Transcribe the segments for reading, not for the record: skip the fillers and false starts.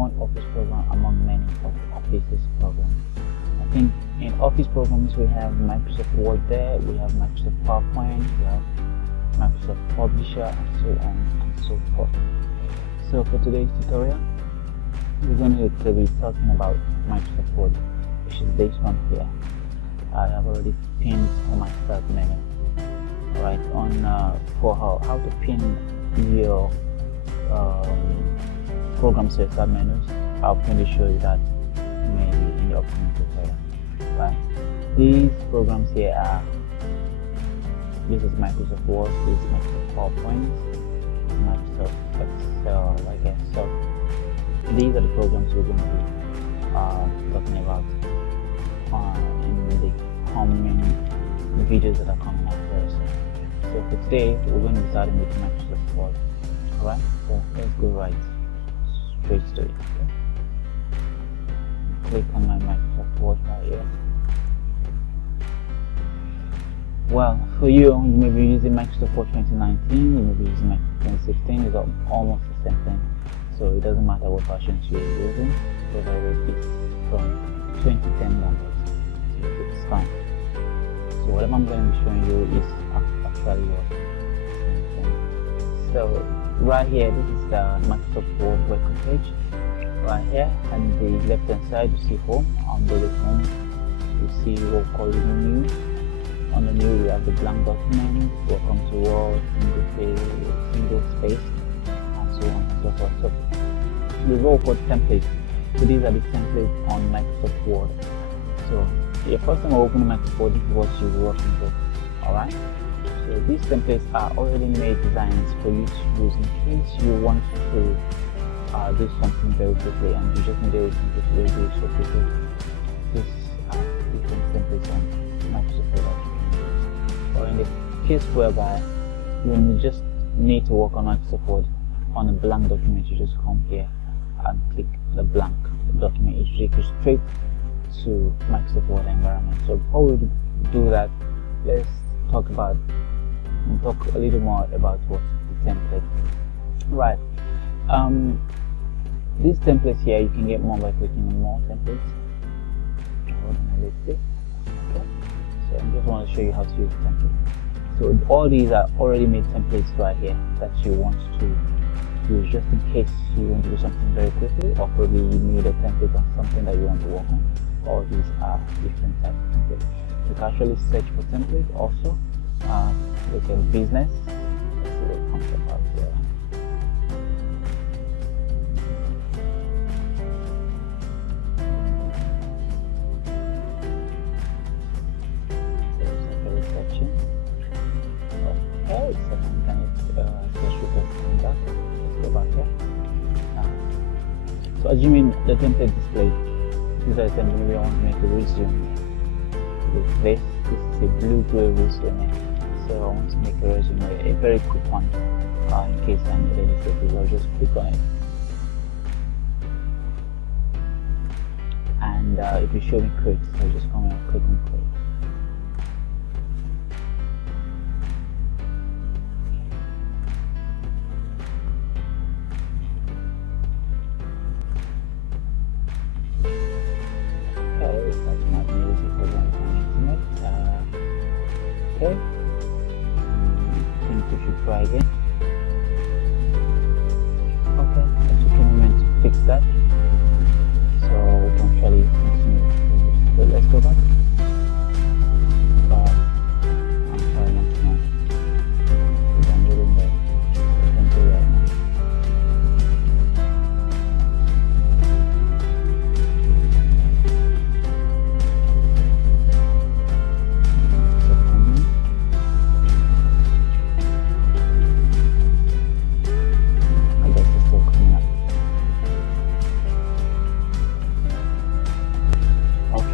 one office program among many of Office's programs. I think in Office programs we have Microsoft Word there, we have Microsoft PowerPoint, we have Microsoft Publisher, and so on and so forth. So for today's tutorial, we're going to be talking about Microsoft Word, which is this one here. I have already pinned on my start menu. Right on for how to pin your programs to your start menus. I'll probably show you that maybe in the upcoming tutorial. Right, these programs here are, this is Microsoft Word, this is Microsoft PowerPoint, Microsoft Excel, like I said. These are the programs we're going to be talking about in the coming videos that are coming up very soon. So for today, we're going to be starting with Microsoft Word. Alright, so let's go right straight to it. Okay? Click on my Microsoft Word right here. Well, for you may be using Microsoft Word 2019, you may be using Microsoft 2016, it's almost the same thing. So it doesn't matter what versions you're using, provided it's from 2010 onwards. So it's fine. So whatever I'm going to be showing you is actually what. So right here, this is the Microsoft Word welcome page. Right here, and the left hand side you see home. Under the home you see what we call new. On the new we have the blank document, welcome to Word, single page, single space, and so on and so forth. So the row called templates. So these are the templates on Microsoft Word. So the first time I open Microsoft Word, this is what you're working with. Alright? So these templates are already made designs for you to use in case you want to do something very quickly and you just need everything to do it so quickly. These are different templates on Microsoft Word that you can use. Or in the case whereby you just need to work on Microsoft Word on a blank document, you just come here and click the blank document. It takes you straight to Microsoft Word environment. So before we do that, let's talk a little more about what the template. Right. These templates here, you can get more by clicking on more templates. Okay. So I just want to show you how to use templates. So all these are already made templates right here that you want to use just in case you want to do something very quickly, or probably you need a template on something that you want to work on. All these are different types of templates. You can actually search for templates also. Look at business. Let's see what it comes about here. There's a section. Okay, so I'm going to search for that. Let's go back here. So assuming the template display, this is a template we want to make a resume. With this is a blue-gray resume. So I want to make a resume, a very quick one, in case I need any photos. I'll just click on it, and if you show me create, so I'll just come and click on create. Okay, that's not music for one on internet. Okay. We should try again. Okay, let's take a moment to fix that so we can actually continue. So let's go back. I'm trying not to know. I'm doing that. I can do right now.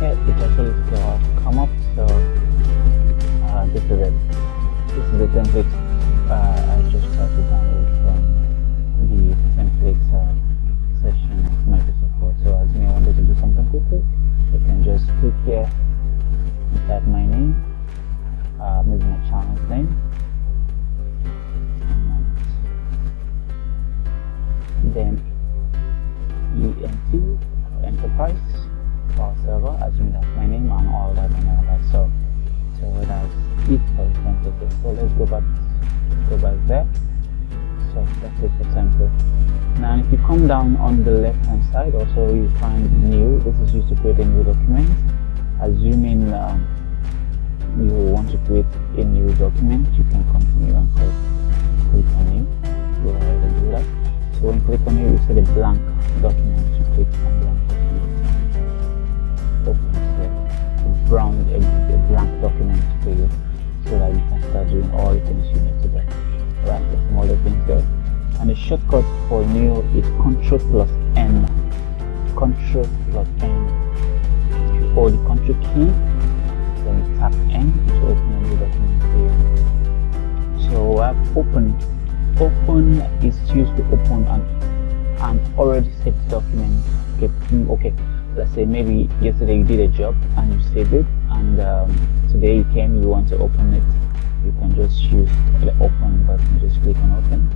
It actually come up, so this is it. This is the template I just tried to download from the template section of Microsoft Word. So as me, I wanted to do something quickly, I can just click here and type my name, maybe my channel's name, and then ENT enterprise file server, assuming that's my name and all that and all that. So that's it for example. So let's go back there. So that's it for example. Now if you come down on the left hand side, also you find new. This is used to create a new document. Assuming you want to create a new document, you can continue and click on new. Go ahead and do that. So when you click on it, you see the blank document. You click on blank document. Open a blank document for you, so that you can start doing all the things you need to do. Right, there's some other things there. And the shortcut for new is Ctrl+N. Ctrl+N. If you hold the Ctrl key, then you tap N to open a new document here. So I've opened. Open is used to open an already saved document. Okay, let's say maybe yesterday you did a job and you saved it, and today you want to open it. You can just use the open button. Just click on open.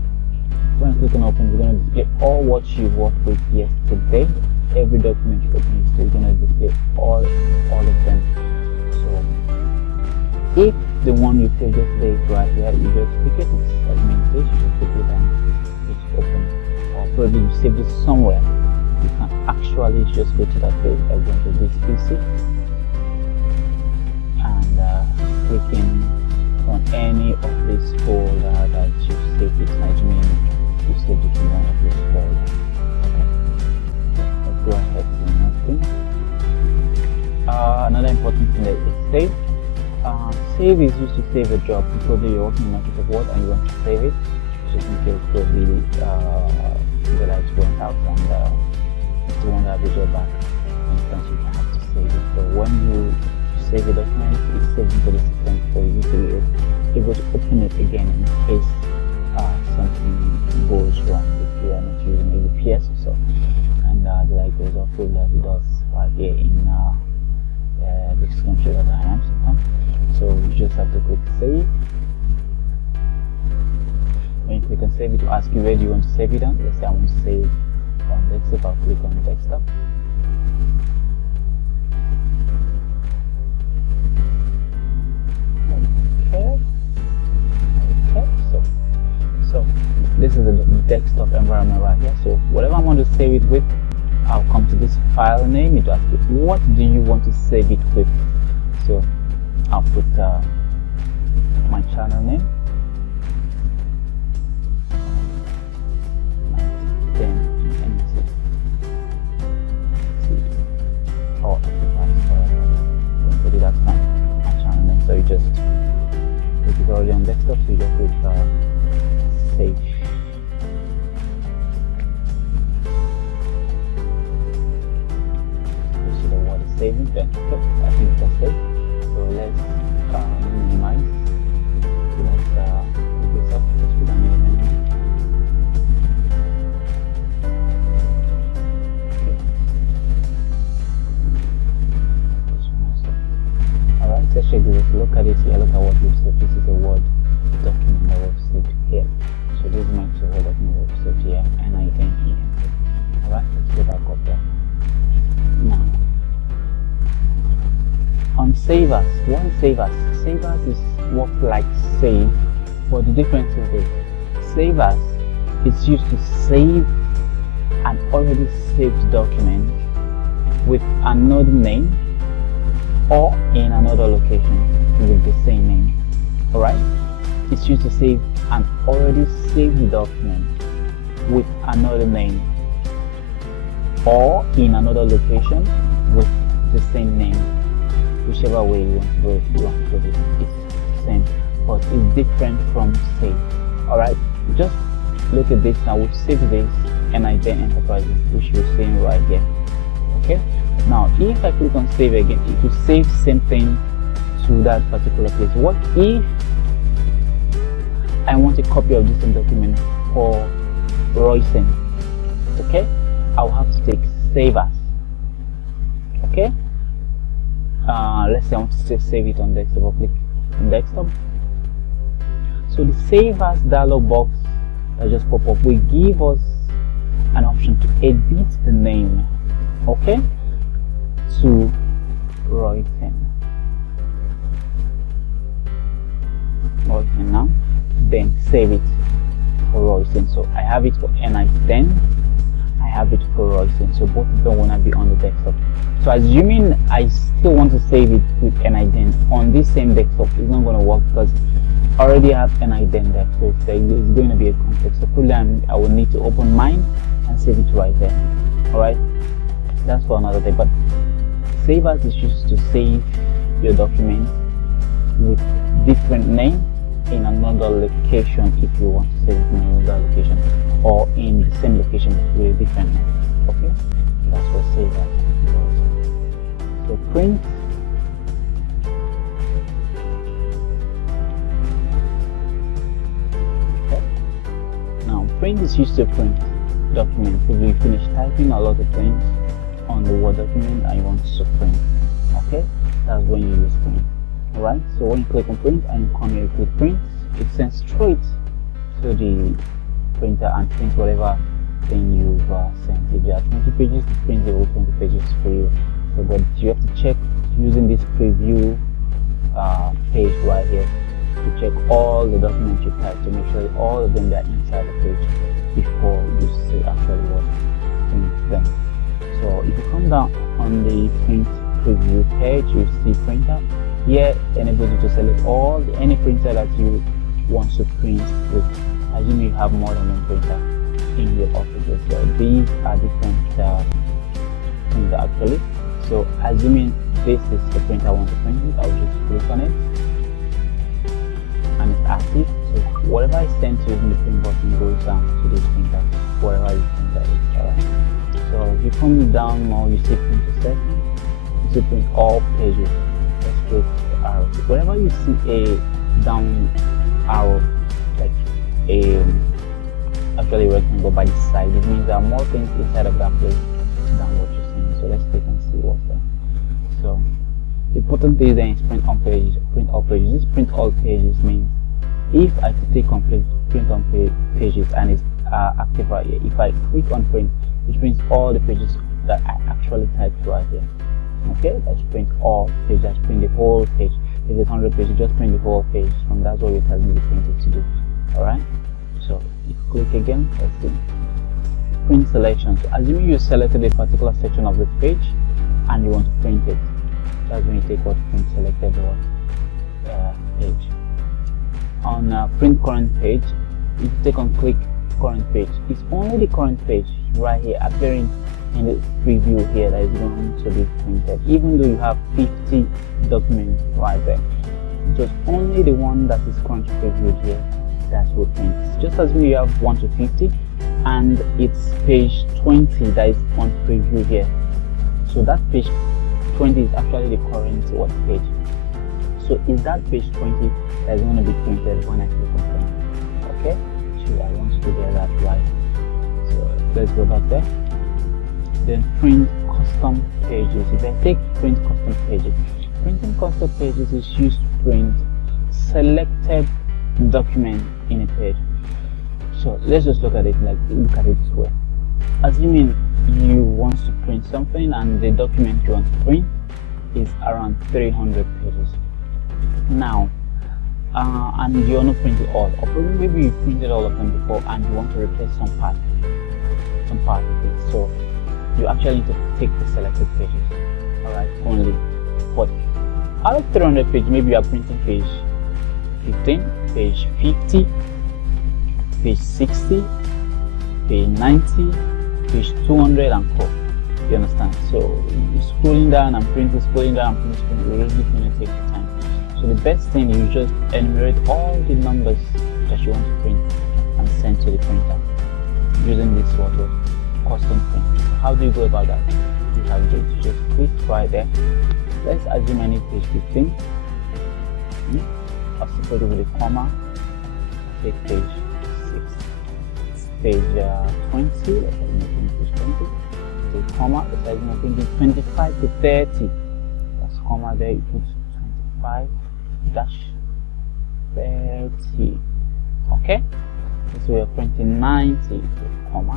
When you click on open, you're going to display all what you worked with yesterday. Every document you open yesterday, you're going to display all of them. So if the one you saved yesterday is right here, you just click it. It's admin page. You just click it and it's open. Or probably you saved it somewhere. You can actually just go to that page by going to this PC and clicking on any of this folder that you saved it. Like you saved it in one of these folders. Okay. Let's go ahead to the next thing. Another important thing that is save. Save is used to save a job. Probably you're working in Microsoft Word and you want to save it, just in case probably the lights went out and you want to have the job back. Instance, you can have to save it. So when you save a document, it's saved into the system for you to be able to open it again in case something goes wrong if you are not using maybe PS or so. And the light goes off, that it does right here in this country that I am sometimes. So you just have to click save. When you click on save, it will ask you where do you want to save it on. Let's say I want to save on desktop. I'll click on desktop. Okay. So this is the desktop environment right here. So whatever I want to save it with, I'll come to this file name. It asks you what do you want to save it with. So I'll put my channel name, that's my channel name. So you just, it is already on desktop, so you just click save. You see the word is saving, then okay, I think that's it. So let's minimize. Let's put this up. Let's put a name in. Okay. This one also. Alright, let's check this. Look at it here. Look at what we've saved. This is a Word document that we've saved here. So this is my Word document that we've saved here. NINE. Alright, let's go back up there. Now, on Save As. What is Save As? Save As is what like save, but the difference is this. Save As is used to save an already saved document with another name or in another location with the same name. Alright? It's used to save an already saved document with another name or in another location with the same name. Whichever way you want to go, if you want to go this, it's the same, but it's different from save. Alright, just look at this now. We've saved this NINE Enterprises, which you're seeing right here. Okay, now if I click on save again, it will save same thing to that particular place. What if I want a copy of this document for Royson? Okay, I'll have to take Save As. Okay, let's say I want to save it on desktop. I'll click on desktop. So the Save As dialog box that just pop up will give us an option to edit the name, okay, to Royston now, then save it for Royston. So I have it for NI10, I have it for Royston, so both of them want to be on the desktop. So assuming I still want to save it with NI10 on this same desktop, it's not going to work because I already have NI10 there, so it's going to be a conflict. So probably I will need to open mine and save it right there. Alright, that's for another day. But save as is used to save your document with different name in another location if you want to save it in another location, or in the same location with a different name. Okay, that's what save as. So print, okay. Now print is used to print documents. If you finish typing a lot of things on the Word document and you want to print, okay, that's when you use print. Alright, so when you click on print and you come here with print, it sends straight to the printer and print whatever thing you've sent. If there are 20 pages, it prints the whole 20 pages for you. So but you have to check using this preview page right here to check all the documents you type to make sure that all of them are inside the page before you see actually what print them. So if you come down on the print preview page, you see printer. Here enables you to select any printer that you want to print with. Assuming you have more than one printer in your office. So these are different printer actually. So assuming this is the printer I want to print with, I'll just click on it and it's active. So whatever I send to using the print button goes down to this printer, whatever this printer is. Alright. So if you come down more, you see print to settings, you see print all pages. Let's click the arrow. Whenever you see a down arrow, like actually rectangle by the side, it means there are more things inside of that place than what you're seeing. So let's take and see what's there. So the important thing then is print on pages, print all pages. This print all pages means if I click on print on pages and it's active right here, if I click on print, it prints all the pages that I actually typed right here. Okay, let's print all pages, let's print the whole page. If it's 100 pages, just print the whole page. From that's what you're telling me the printer to do. Alright, so if you click again, let's see print selection. So assuming you selected a particular section of the page and you want to print it, that's when you take what print selected page. On print current page, if you take on click current page, it's only the current page right here appearing in the preview here that is going to be printed, even though you have 50 documents right there. Just only the one that is currently previewed here that will print. Just as you have 1 to 50 and it's page 20 that is on preview here. So that page 20 is actually the current page. So is that page 20 that is going to be printed when I click on print. Okay, so I want you to get that right. So let's go back there. Then print custom pages. If I take print custom pages, printing custom pages is used to print selected document in a page. So let's just look at it this way. Assuming you want to print something and the document you want to print is around 300 pages. Now and you want to print it all, or maybe you printed all of them before and you want to replace some part of it. So you actually need to take the selected pages, alright, only. But out of 300 pages, maybe you are printing page 15, page 50, page 60, page 90, page 200 and co. You understand? So you're scrolling down and printing, scrolling down and printing, really going to take time. So the best thing, you just enumerate all the numbers that you want to print and send to the printer using this custom print. How do you go about that? You have to just click right there. Let's assume I need page 15. I'll separate it with a comma. Take page 6. It's page 20. Let's assume page 20. Take comma. Let's assume 25 to 30. That's comma there. You put 25-30. Okay. So we are printing 90 with comma.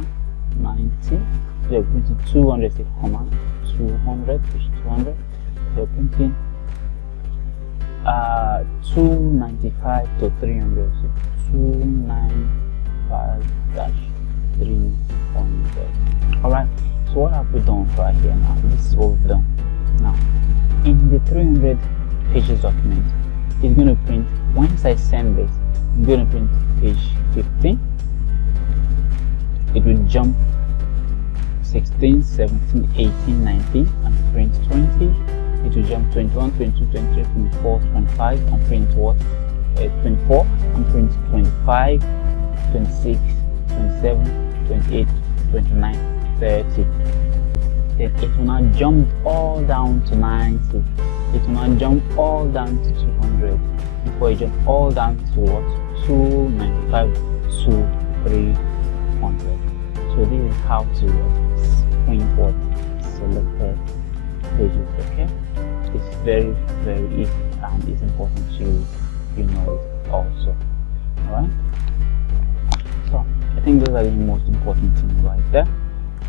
90. So you're printing 200, say comma 200, page 200. So you're printing 295 to 300. So 295 dash 300. Alright, so what have we done right here now? This is what we've done. Now, in the 300 pages document, it's going to print, once I send this, it's going to print page 15. It will jump 16, 17, 18, 19 and print 20. It will jump 21, 22, 23, 24, 25 and print what? 24 and print 25, 26, 27, 28, 29, 30. Then it will now jump all down to 90. It will now jump all down to 200 before it jump all down to what? 295 to 300. So this is how to print what? Selected pages. Okay, it's very easy and it's important to know it also. Alright, so I think those are the most important things right there.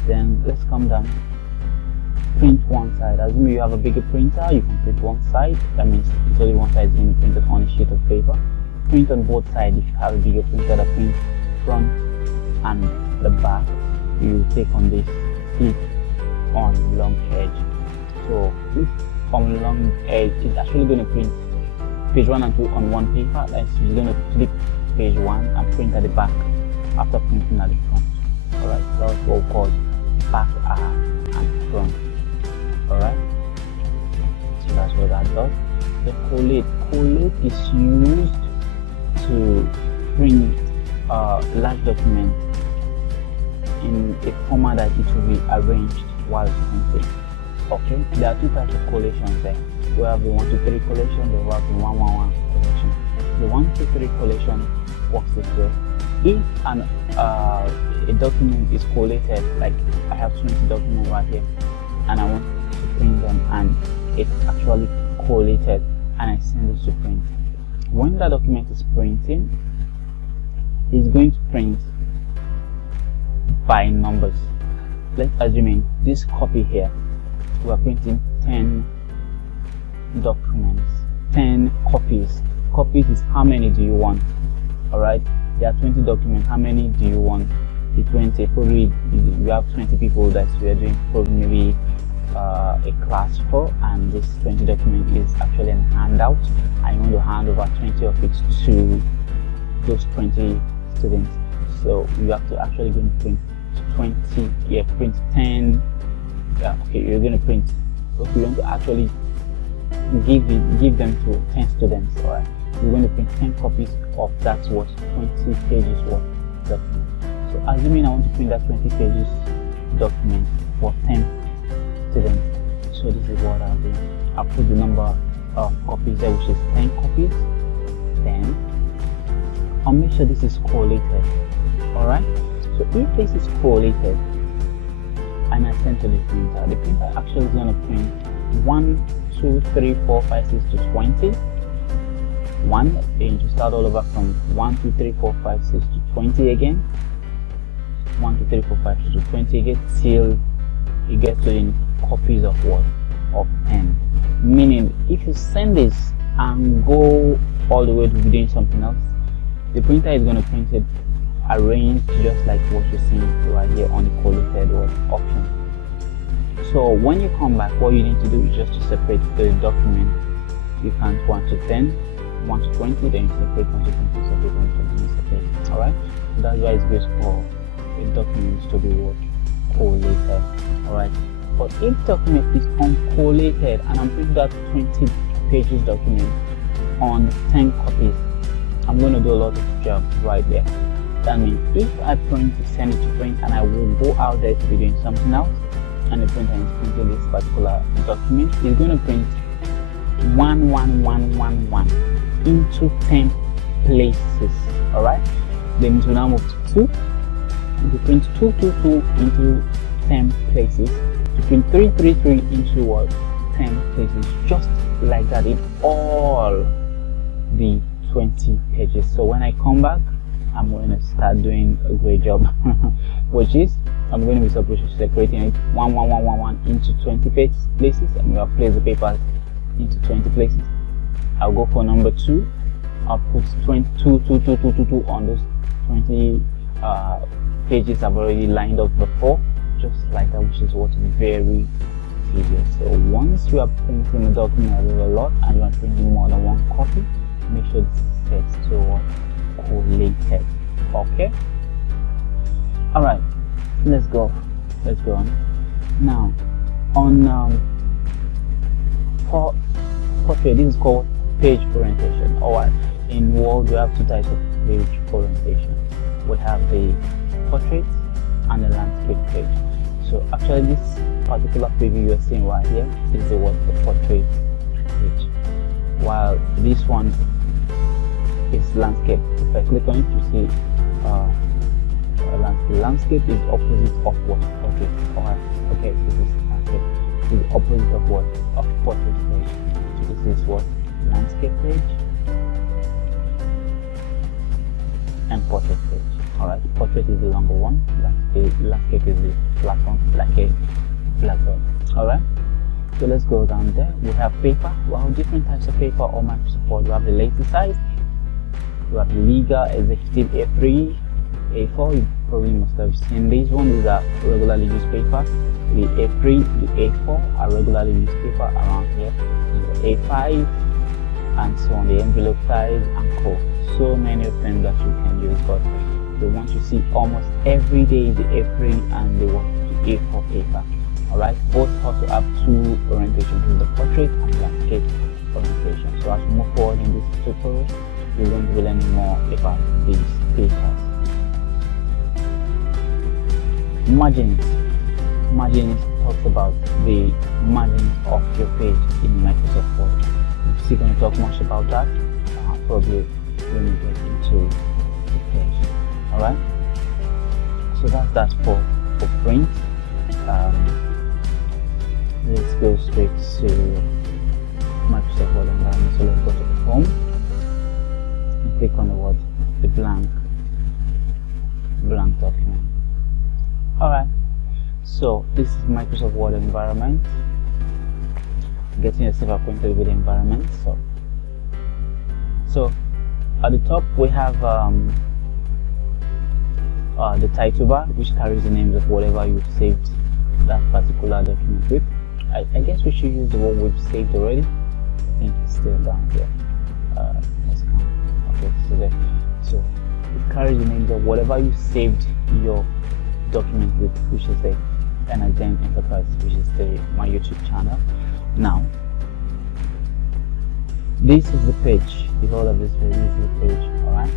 Then let's come down, print one side. Assuming you have a bigger printer, you can print one side. That means it's only one side is going to print it on a sheet of paper. Print on both sides. If you have a bigger printer that prints front and the back, you take on this flip on long edge. So flip on long edge is actually going to print page 1 and 2 on one paper. That's going to flip page 1 and print at the back after printing at the front. Alright, that's what we call back and front. Alright, so that's what that does. The collate is used to print large documents in a format that it will be arranged while printing. Okay, there are two types of collations there. We have the 1, 2, 3 collation, we have the 1, 1, 1 collection. The 1, 2, 3 collation works this way. If a document is collated, like I have 20 documents right here and I want to print them and it's actually collated and I send it to print. When that document is printing, it's going to print by numbers. Let's assume this copy here, we are printing 10 documents, 10 copies. Copies is how many do you want? Alright, there are 20 documents. How many do you want? The 20. Probably you have 20 people that you are doing probably maybe a class for, and this 20 document is actually a handout. I want to hand over 20 of it to those 20 students. So you have to actually go and print 20. Yeah, print 10. Yeah, okay, you're going to print. So you want to actually give them to 10 students. Alright, you're going to print 10 copies of that what 20 pages worth document. So assuming I want to print that 20 pages document for 10 students, so this is what I'll do. I'll put the number of copies there, which is 10 copies. Then I'll make sure this is collated. Alright, so if this is collated and I send to the printer actually is going to print 1, 2, 3, 4, 5, 6 to 20. Then to start all over from 1, 2, 3, 4, 5, 6 to 20 again. 1, 2, 3, 4, 5, 6 to 20 again till you get to in copies of what? Of 10. Meaning if you send this and go all the way to doing something else, the printer is going to print it arranged just like what you're seeing right here on the collated option. So when you come back, what you need to do is just to separate the document. You count 1 to 10, 1 to 20, then you separate 1 to 20, separate 1 to 20, separate. Alright, so that's why it's good for a document to be what? Collated. Alright, but if document is uncollated and I'm printing that 20 pages document on 10 copies, I'm going to do a lot of job right there. That means if I send it to print and I will go out there to be doing something else, and the printer is printing this particular document, it's going to print 1, 1, 1, 1, 1 into 10 places. Alright, then it will now move to 2. It will print 2, 2, 2 into 10 places. To print 3, 3, 3 into what? 10 places. Just like that in all the 20 pages. So when I come back, I'm going to start doing a great job, which is I'm going to be separating it 1 1 1 1 1 into 20 places, and we have placed the paper into 20 places. I'll go for number 2. I'll put 22 on those 20 pages I've already lined up before, just like that, which is what's very tedious. So once you are printing a document a lot and you are printing more than one copy, make sure this is set to what collated. Okay. All right. Let's go on. Now on portrait, this is called page orientation. Alright, in Word we have two types of page orientation. We have the portrait and the landscape page. So actually this particular preview you're seeing right here is the portrait page, while this one is landscape. If I click on it, you see landscape is opposite of what? Portrait. Alright, okay, this is landscape. Is opposite of what? Of portrait page. So this is what? Landscape page and portrait page. Alright, portrait is the longer one, landscape is the flat one, like a blackboard. Alright, so let's go down there. We have paper. Well, different types of paper on Microsoft Word. We have the lazy size, we have legal, executive, A3, A4. You probably must have seen these ones. These are regularly used paper. The A3, the A4 are regularly used paper around here. The A5 and so on, the envelope size and co. So many of them that you can use, but the ones you see almost every day is the A3 and the A4 paper. Alright, both also have two orientations, the portrait and landscape orientation. So as we move forward in this tutorial, we're going to be learning more about these papers. Margins. Margins talks about the margins of your page in Microsoft Word. We're still going to talk much about that, probably when we get into the page. Alright, so that's for print. Let's go straight to Microsoft Word environment. So let's go to Home and click on the word, the blank document. Alright, so this is Microsoft Word environment. Getting yourself acquainted with the environment. So at the top we have the title bar, which carries the names of whatever you've saved that particular document with. I guess we should use the one we've saved already. I think it's still down here. Let's count. Okay, so there. So it carries the names of whatever you saved your document with, which is the NIDEM Enterprise, which is my YouTube channel. Now, this is the page. The whole of this page is the page. Alright.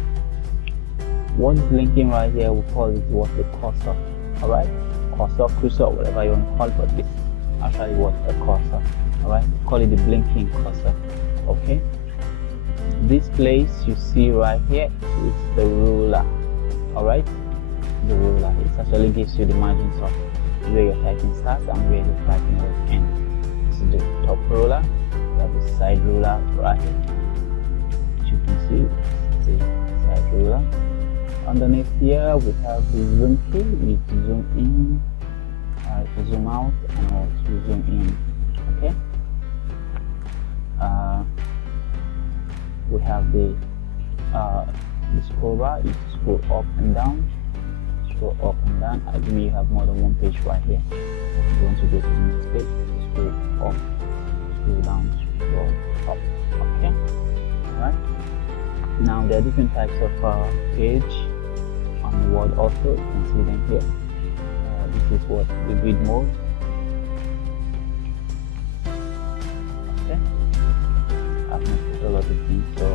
What is blinking right here, we call it what the cursor. Alright, cursor, whatever you want to call it, but it's actually what a cursor. Alright, call it the blinking cursor. Okay, this place you see right here is the ruler. Alright, the ruler. It actually gives you the margins of where your typing starts and where your typing will end. This is the top ruler. We have the side ruler right here. As you can see, it's the side ruler. Underneath here we have the zoom key. You can zoom in, zoom out, and also zoom in. Okay. We have the scroll bar. You can scroll up and down. Scroll up and down. I mean, you have more than one page right here. If you want to go to the next page, scroll up, scroll down, scroll up. Okay. Alright. Now there are different types of page on Word also. You can see them here. This is what the grid mode. Okay. I've missed a lot of things, so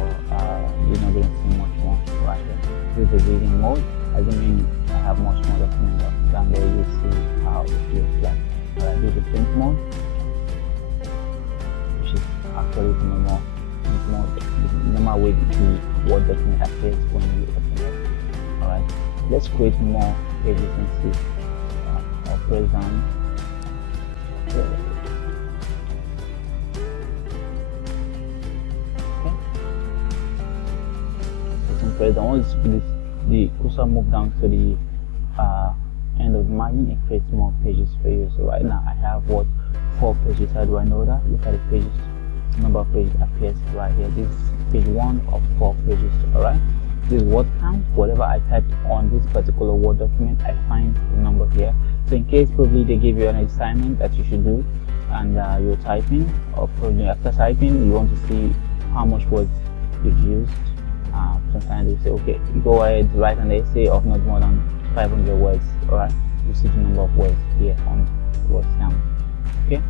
you're not going to see much more right here. This is the reading mode. I don't mean I have much more documents down there. You'll see how it looks like. This is the print mode, which is actually the normal way the Word document appears when you open it. Alright, let's create more pages and see. I'll press down. Okay. You can press down. Once the cursor move down to the end of the margin, it creates more pages for you. So right now I have 4 pages. How do I know that? Look at the pages, number of pages appears right here. This is page 1 of 4 pages. Alright, this is word count. Whatever I typed on this particular Word document, I find the number here. So in case probably they give you an assignment that you should do, and you're typing, or probably after typing you want to see how much words you've used, sometimes they say, okay, go ahead, write an essay of not more than 500 words. Alright, you see the number of words here on word count. Okay,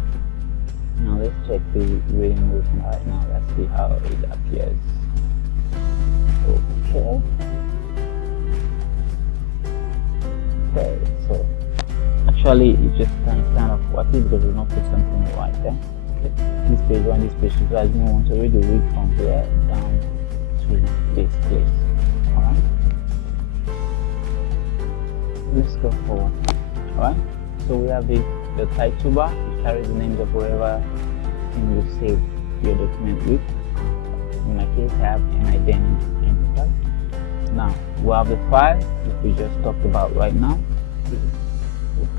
now let's check the reading motion right now. Let's see how it appears. Okay, so actually it just kind of what it because we not put something right there. Okay, this page 1, this page 2, so as you want to read from here down to this place. Alright, let's go forward. Alright, so we have the title bar. It carries the names of wherever you save your document with. In my case, I have an identity enterprise. Now we have the file that we just talked about right now. We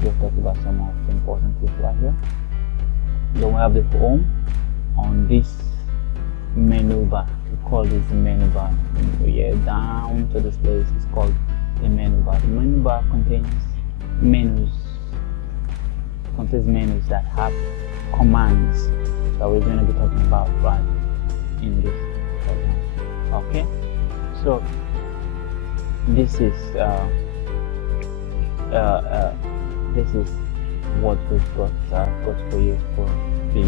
just talked about some of the important things right here. Then we have the home on this menu bar. We call this the menu bar. Here down to this place is called the menu bar. The menu bar contains menus that have commands that we're going to be talking about right in this program. Okay, so this is what we've got for you for the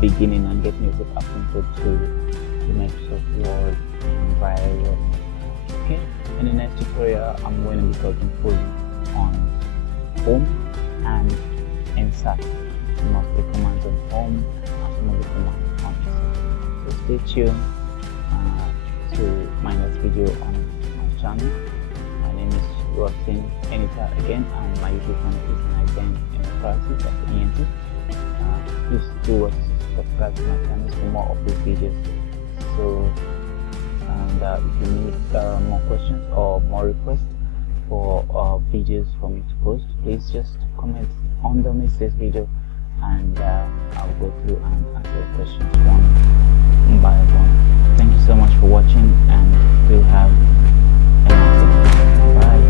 beginning and getting yourself acquainted to the Microsoft Word environment. Okay, in the next tutorial I'm going to be talking fully on home and insert, some of the commands on home and some of the commands on insert. So stay tuned to my next video on my channel. My name is Rosin Enita again, and my YouTube channel is Again Enterprises, that's ENT. Please do subscribe to my channel for more of these videos. So, and if you need more questions or more requests for videos for me to post, please just comment underneath this video, and I'll go through and answer your questions one by one. Thank you so much for watching, and do have a nice day. Bye.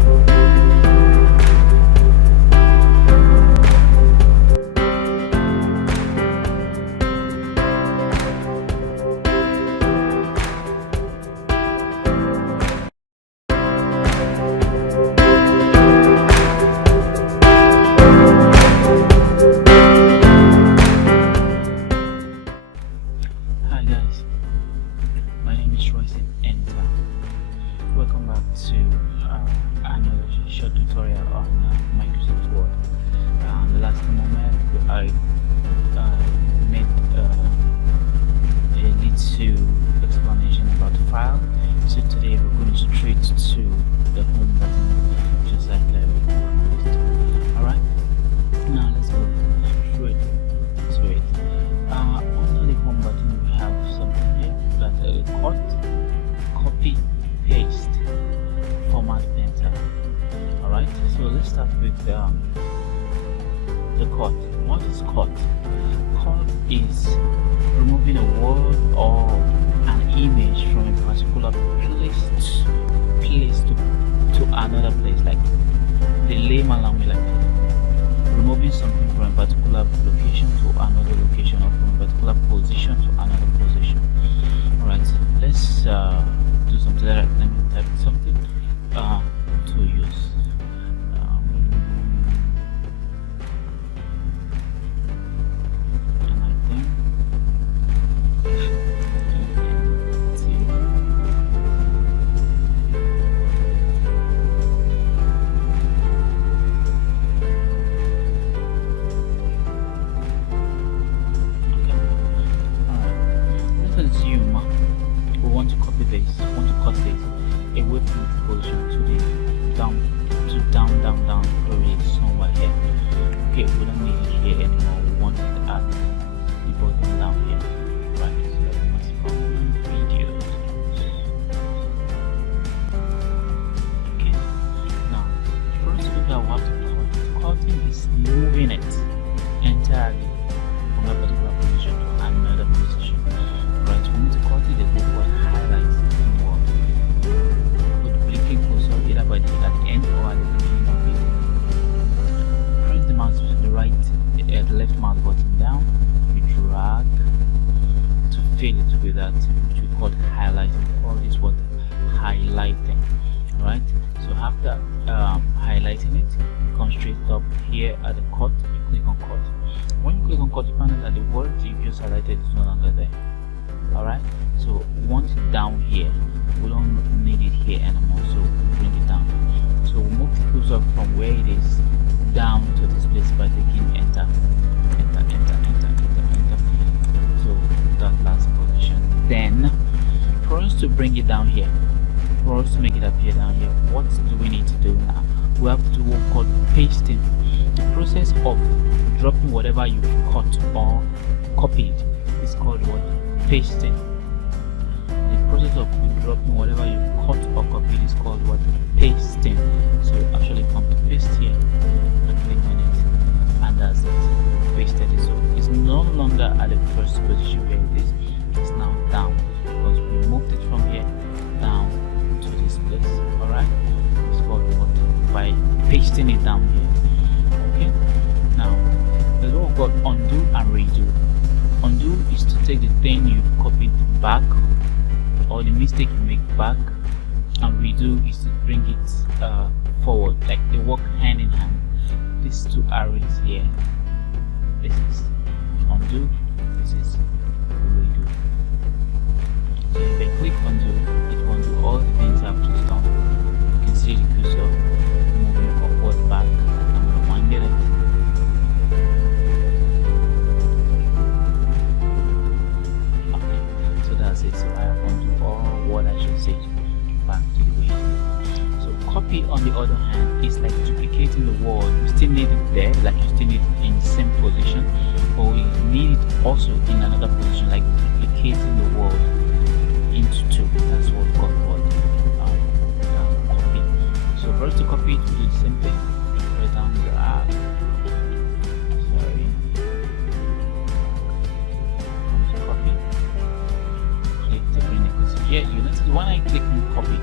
Welcome back to another short tutorial on Microsoft Word. The last moment I made a little explanation about the file. So today we're going straight to the home button, just like we promised. Alright, now let's go straight to it. Under the home button we have something here that's a copy, paste, format, enter. Alright, so let's start with the cut. What is cut? Cut is removing a word or an image from a particular place to another place, like the layman language, like removing something from a particular location to another location, or from a particular position to another position. Alright, let's do something. Let me type something to use. And I think let's assume we want to copy this, cut this away from the position to the down probably somewhere here. Okay, we don't need it here anymore. We want it at the bottom down here. Right, so we must go videos. Okay, now with that, which we call highlighting. We call this what? Highlighting. Alright, so after highlighting it, you come straight up here at the cut, you click on cut. When you click on cut, you find out that the word you just highlighted is no longer there. Alright, so we want it down here. We don't need it here anymore, so we'll bring it down. So we'll move the cursor from where it is down to this place by taking enter. So that last position. Then for us to bring it down here, for us to make it appear down here, what do we need to do now? We have to do what called pasting. The process of dropping whatever you've cut or copied is called what? Pasting. The process of dropping whatever you've cut or copied is called what? Pasting. So actually come to paste here and click on it, and that's it. Pasted it. So it's no longer at the first position where it is. It's now down because we moved it from here down to this place. Alright, it's called what? By pasting it down here. Okay, now there's what we've got undo and redo. Undo is to take the thing you've copied back, or the mistake you make back, and redo is to bring it forward. Like they work hand in hand. These two arrows here, this is undo, this is redo. So if I click undo, it will undo all the things I've just done. You can see the cursor moving upward back, and rewinding it. Okay, so that's it. So I have undo all what I just said back to the way it is. So copy on the other hand is like duplicating the word. You still need it there, like you still need it in the same position, but we need it also in another position, like duplicating the word into two. That's what we call copy. So for us to copy it, we do the same thing. Write down the come to copy. Click to bring the cursor. Yeah, you notice when I click on copy,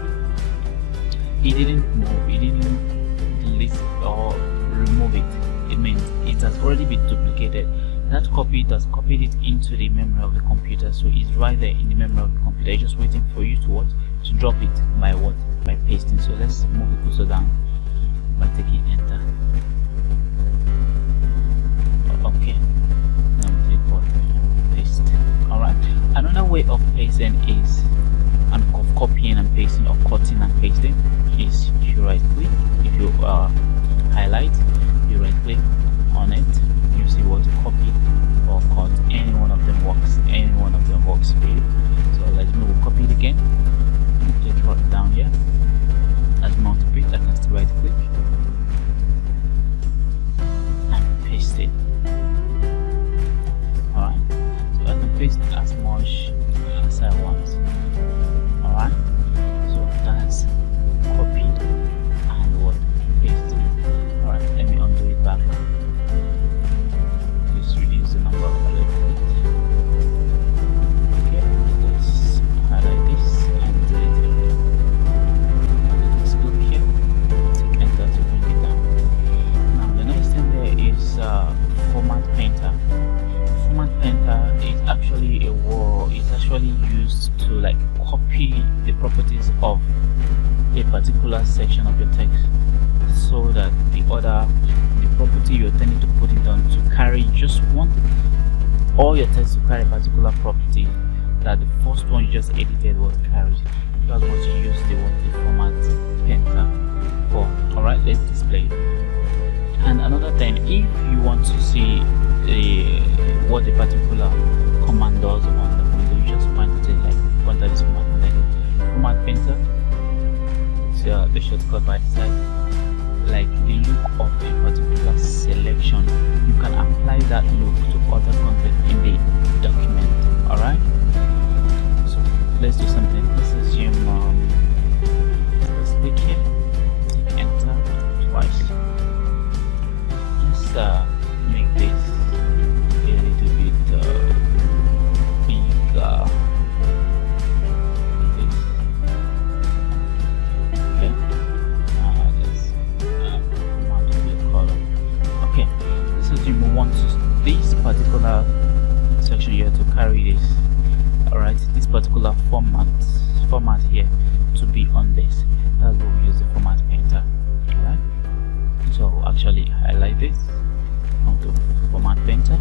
it didn't move, it didn't delete or remove it. It means it has already been duplicated. That copy has copied it into the memory of the computer, so it's right there in the memory of the computer. It's just waiting for you to what? To drop it by what? By pasting. So let's move the cursor down by taking enter. Okay, then we take what? Paste. Alright. Another way of pasting is, and of copying and pasting, or cutting and pasting, is if you right click, if you highlight, you right click on it, you see what to copy or cut. Any one of them works. Any one of them works for you. So let's move. We'll copy it again. Click right down here. As mount it, I can still right click and paste it. Alright. So I can paste as much as I want. Alright. So that's copied and what? Pasted. Alright, let me undo it back. Just reduce the number a little bit. Okay, let's highlight this and delete it. Let's click here, take enter to bring it down. Now the next thing there is format painter. Format painter is actually a word. It's actually used to like copy the properties of a particular section of your text, so that the property you're tending to put it on to carry just one, all your text to carry a particular property that the first one you just edited was carried. That's what you use the format painter for. Alright, let's display it. And another thing, if you want to see what the particular command does on the window, you just point at it, like point at this command, like format painter. So the shortcut right side, like the look of a particular selection, you can apply that look to other content in the document. Alright, so let's do something. Let's assume let's click here, take enter twice. Let's make this a little bit bigger. We want this particular section here to carry this Alright, this particular format here to be on this. That's why we use the format painter. Alright, so actually highlight this onto format painter.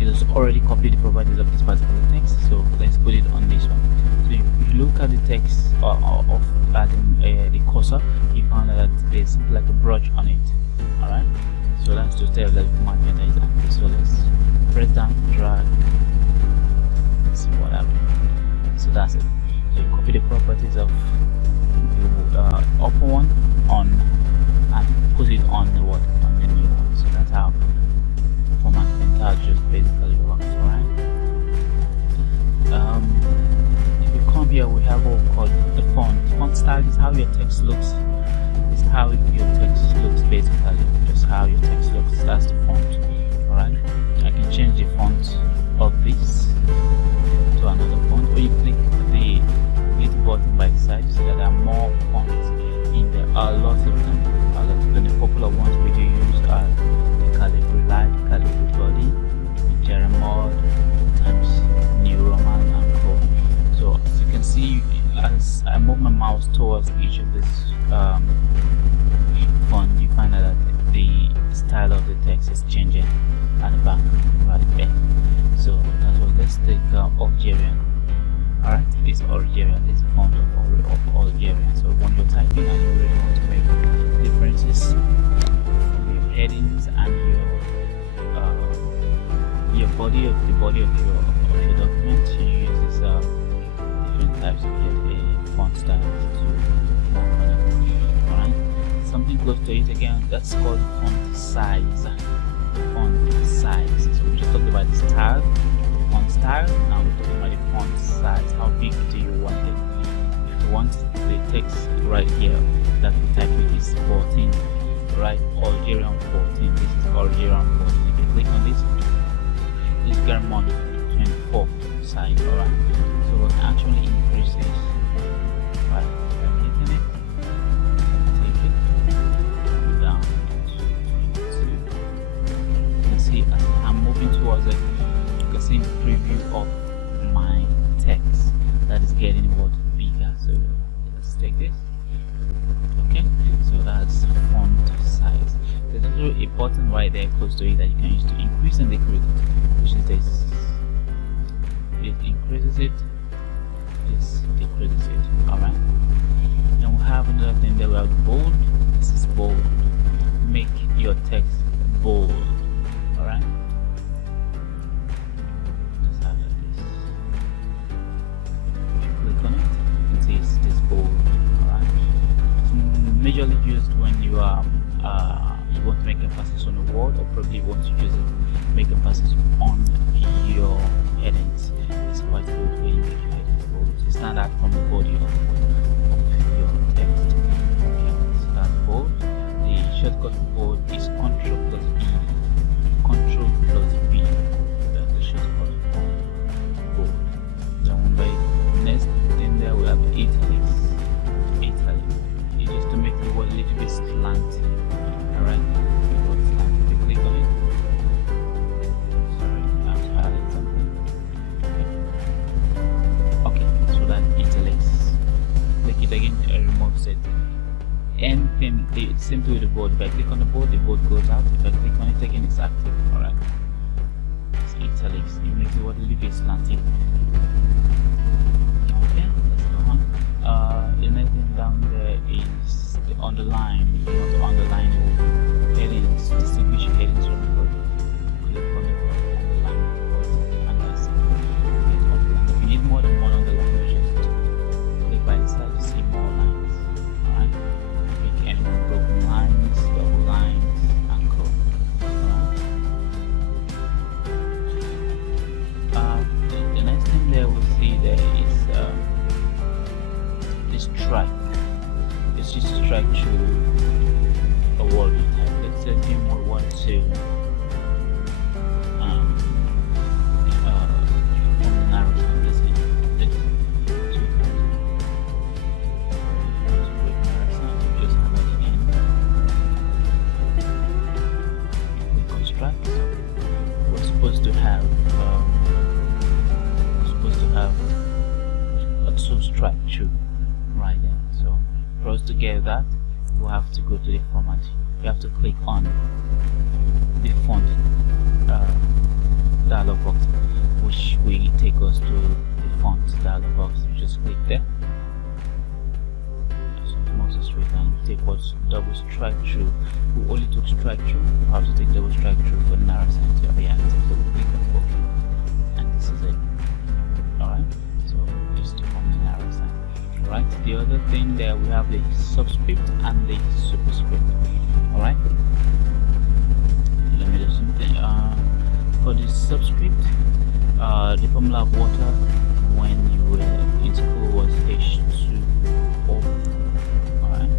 It has already copied the properties of this particular text, so let's put it on this one. So if you look at the text of the cursor, you find that there's something like a brush on it. Alright, so that's to tell that format painter is active. So let's press down, drag, see what happens. So that's it. So you copy the properties of the upper one on and put it on the what, on the new one. So that's how format painter just basically works. Alright, if you come here, we have what we call the font. Font style is how your text looks. It's how your text looks basically. Just how your text looks. That's the font. Alright, I can change the font of this to another font, or you click the little button by the side. You see that there are more fonts in there. Lots of them. The popular ones we do use are the Calibri Light, Calibri Body, Jeremod, Times New Roman, and Co. So as you can see, as I move my mouse towards each of these font, you find out that the style of the text is changing at the back right there. So that's what. Let's take Algerian. Alright, this Algerian, this font of Algerian. So when you're typing and you really want to make differences from your headings and your body of the body of your document, you use this different types of font styles to work on it. Alright, something close to it again, that's called font size. Font size. So we just talked about the style, font style. Now we're talking about the font size. How big do you want it? If you want the text right here that we type with is 14, right? Algerian 14. This is Algerian 14. If you click on this Garamond 24 size. Alright, so it actually increases. Right, I'm hitting it. Take it down to 22. You can see as I'm moving towards it, you can see the preview of my text that is getting what bigger. So let's take this. Okay, so that's font size. There's also a button right there close to it that you can use to increase and decrease it, which is this. It increases it, this decreases it. Alright, then we have another thing that we have bold. This is bold. Make your text bold. Alright, just have like this. If you click on it, you can see it's this bold. Alright, it's majorly used when you are you want to make emphasis on a word, or probably want to use it make emphasis on your headings. It's quite good when you make your headings bold. So stand out from the body of your text. Okay, so that's bold. The shortcut for bold is Ctrl plus B. Ctrl plus B. That's the shortcut for bold. Then by next thing there we have italics. Italics. It's just to make the word a little bit slanty. Alright, if you click on it, sorry, I have to highlight something. Okay, so that italics. Click it again, it removes it. Anything, the same thing with the board. If I click on the board goes out. If I click on it again, it's active. Alright, it's italics. It makes the word a little bit slanty. Okay, let's go on. The next thing down there is the underline. You want to underline your headings, distinguish your headings from the body. Click on the underline and that's it. If you need more than one underline, you just click by the side to see more lines. Alright, pick any broken lines, double lines, and code. Alright, the next thing there we'll see there is this strike. It's just a strike through a word you type. Let's say you want to from the narrative, let's say this just have it in. We construct. We're supposed to have also strike through right there. So for us to get that, we'll have to go to the format. You have to click on the font dialog box, which will take us to the font dialog box. You just click there. So it moves us straight and you take what's double strike through. We only took strike through. You have to take double strike through for narrow center reactive. So we click on OK, and this is it. Alright, so just from the narrow center. Alright, the other thing there, we have the subscript and the superscript. Alright, let me do something. For the subscript, the formula of water when you were in school was H2O. Alright,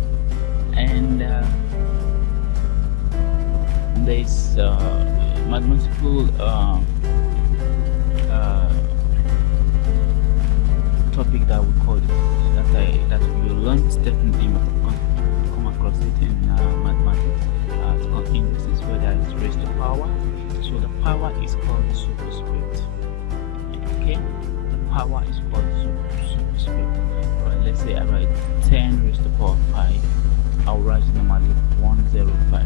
and there's mathematical topic that we call it, that you learned, definitely come across it in mathematics. It's called indices, where there is raised to power. So the power is called superscript. Okay, the power is called superscript. Alright, let's say I write 10 raised to power 5. I'll write normally 105.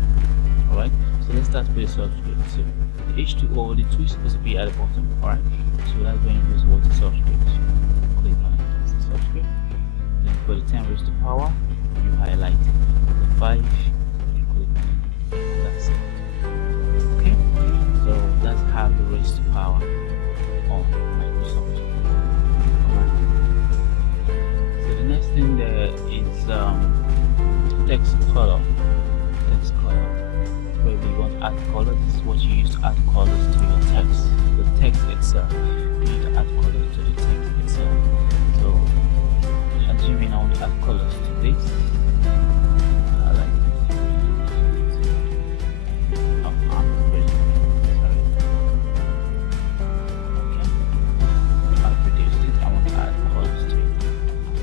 Alright, so let's start with the subscript. So the H2O, the 2 is supposed to be at the bottom. Alright, so that's when you use what the subscript. Click on it, that's the subscript. Then for the 10 raised to power, you highlight the 5, you click on it, that's it. Okay, so that's how the raised to power on Microsoft. Alright, so the next thing there is text color. Text color, where we want to add color. This is what you use to add colors to your text. The text itself, you need to add colors to the text itself. So assuming I want to add colors to this, I like this. Oh, I'm ready. Sorry. Okay, I've reduced it. I want to add colors to it.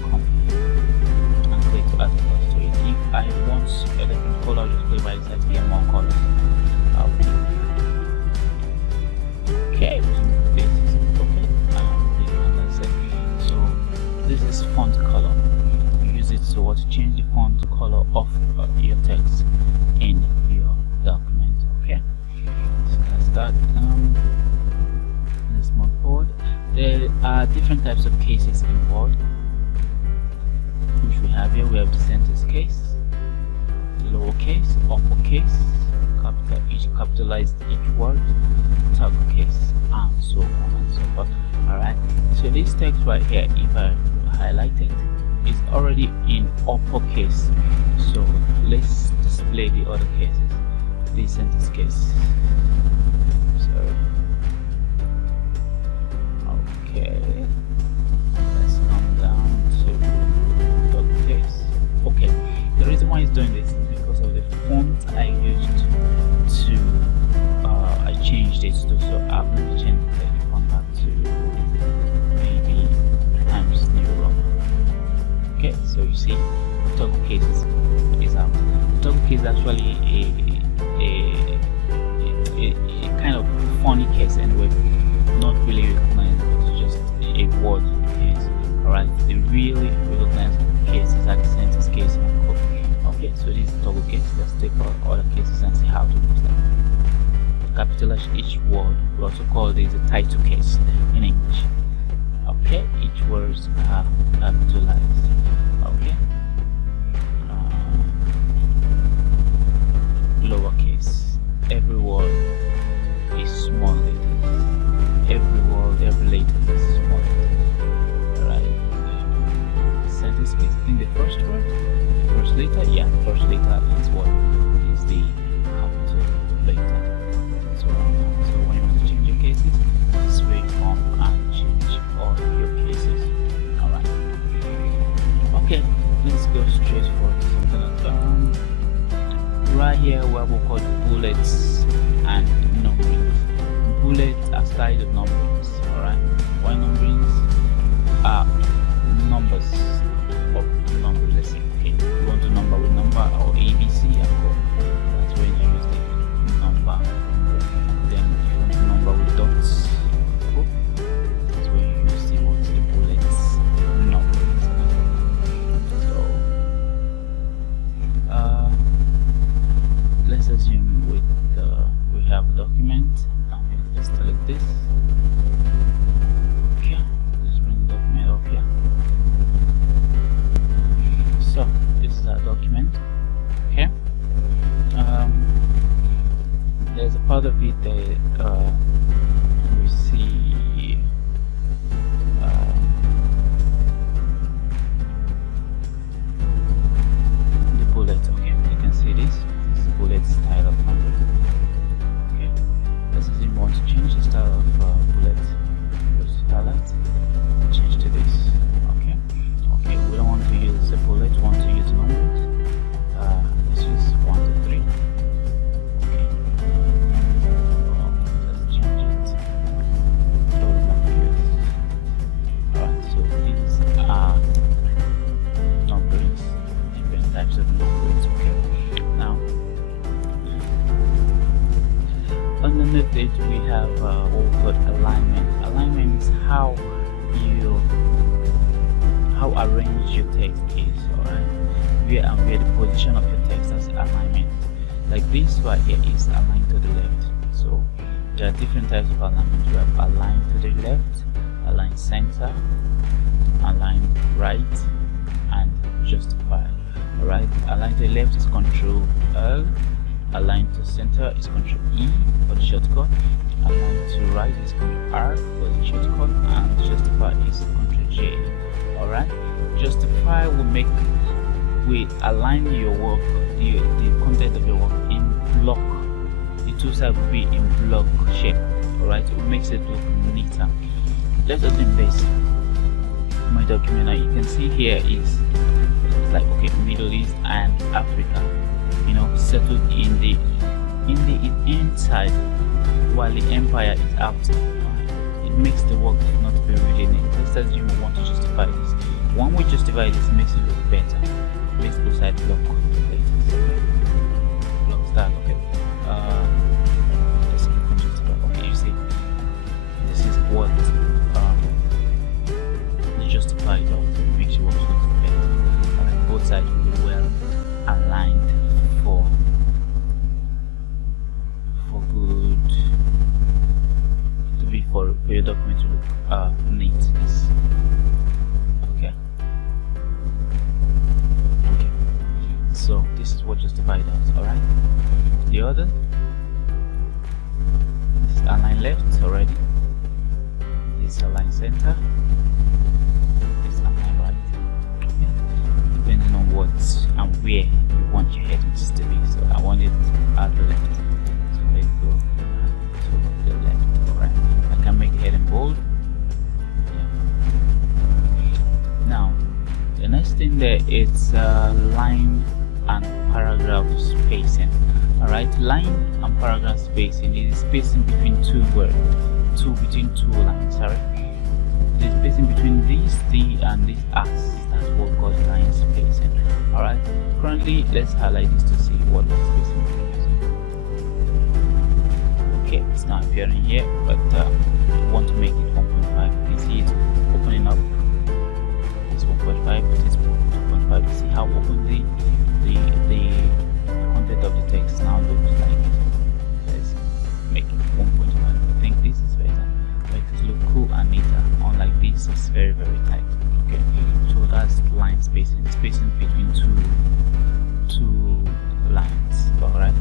Come here and click to add colors to it. If I want a different color, I'll just click by the side to get more colors. I'll do. Okay, this is okay. That's it. So this is font color. You use it so to change the font color of your text in your document. Okay, so that's that. Let's move forward. There are different types of cases in Word, which we have here. We have the sentence case, lowercase, uppercase, capital, each capitalized each word, toggle case, and so on and so forth. Alright, so this text right here, if I highlight it, is already in uppercase. So let's display the other cases. The sentence case. Sorry. Okay. Let's come down to toggle case. Okay. The reason why it's doing this is because of the font I used to I changed it to, so I'm going to change the font back to maybe Times New Roman. Okay, so you see the toggle case is out. The toggle case is actually a kind of funny case anyway, not really recognized, it's just a word case. Alright, the really recognized case is like the sentence case and code. Okay, so this is the toggle case. Let's take all other cases and see how to use them. Capitalize each word. We also call this a title case in English. Okay, each word is capitalized. Okay, lowercase. Every word is small letters. Every word, every letter is small letters. Alright. Sentence case. I think the first word, the first letter, yeah, the first letter is what is the capital letter. So when you want to change your cases, this way on and change all your cases. Alright. Okay, let's go straight for something like right here where we call bullets and numberings. Bullets are styled with numberings. Alright. Why numberings? Numbers of numbers. Let's say, okay, you want to number with number or ABC and go. That's when you use the number. Then if you want to number with dots, go. That's where you use the bullets number. Now let's delete this. Okay, let's bring the document up here. So this is our document. Okay. There's a part of it that we see the bullet. Okay, you can see this bullet style of number. Okay, let's assume we want to change the style of bullet. Just highlight, change to this. Okay, we don't want to use a bullet, we want to use numbers. Let's use 1 to 3. Okay, let's change it. Alright, so these are numbers, different types of numbers. Okay, now underneath it we have what we call alignment. Alignment is how arrange your text is, alright, where the position of your text as alignment. Like this right here is aligned to the left. So there are different types of alignment. You have align to the left, align center, align right, and justify. Alright, align to the left is Control L, align to center is Control E for the shortcut, align to right is Control R for the shortcut, and justify is Control J. Alright, justify will align your work, the content of your work in block. The two sides will be in block shape. Alright, it makes it look neater. Let's open this my document. Now you can see here is like, okay, Middle East and Africa, you know, settled in the inside while the empire is out. It makes the work not be really neat. Let's assume we want to justify this. When we justify this, it makes it look better. Let's go side block. Block start. Okay. Let's click on justify. Okay, you see, this is what the justify does. It makes your work look better. Like both sides will be well aligned for good, to be for your document to look neatness. Okay. So this is what justify does. Alright, the other is align left already, this align center, this align right. Okay. Depending on what and where you want your headings to be. So I want it at the left, so let's go to the left. Alright, I can make the heading bold. Now the next thing there is line and paragraph spacing. Alright, line and paragraph spacing is spacing between two words, between two lines. Sorry, the spacing between these the and this as. That's what we call line spacing. Alright, currently let's highlight this to see what line spacing is. Okay, it's not appearing here, but we want to make it 1.5. You see it opening up. It's 1.5, but it's 2.5. You see how open the content of the text now looks like. Let's make it 1.5. I think this is better. Make it look cool and neater. Unlike this, it's very tight. Okay, so that's line spacing. Spacing between two lines. Alright.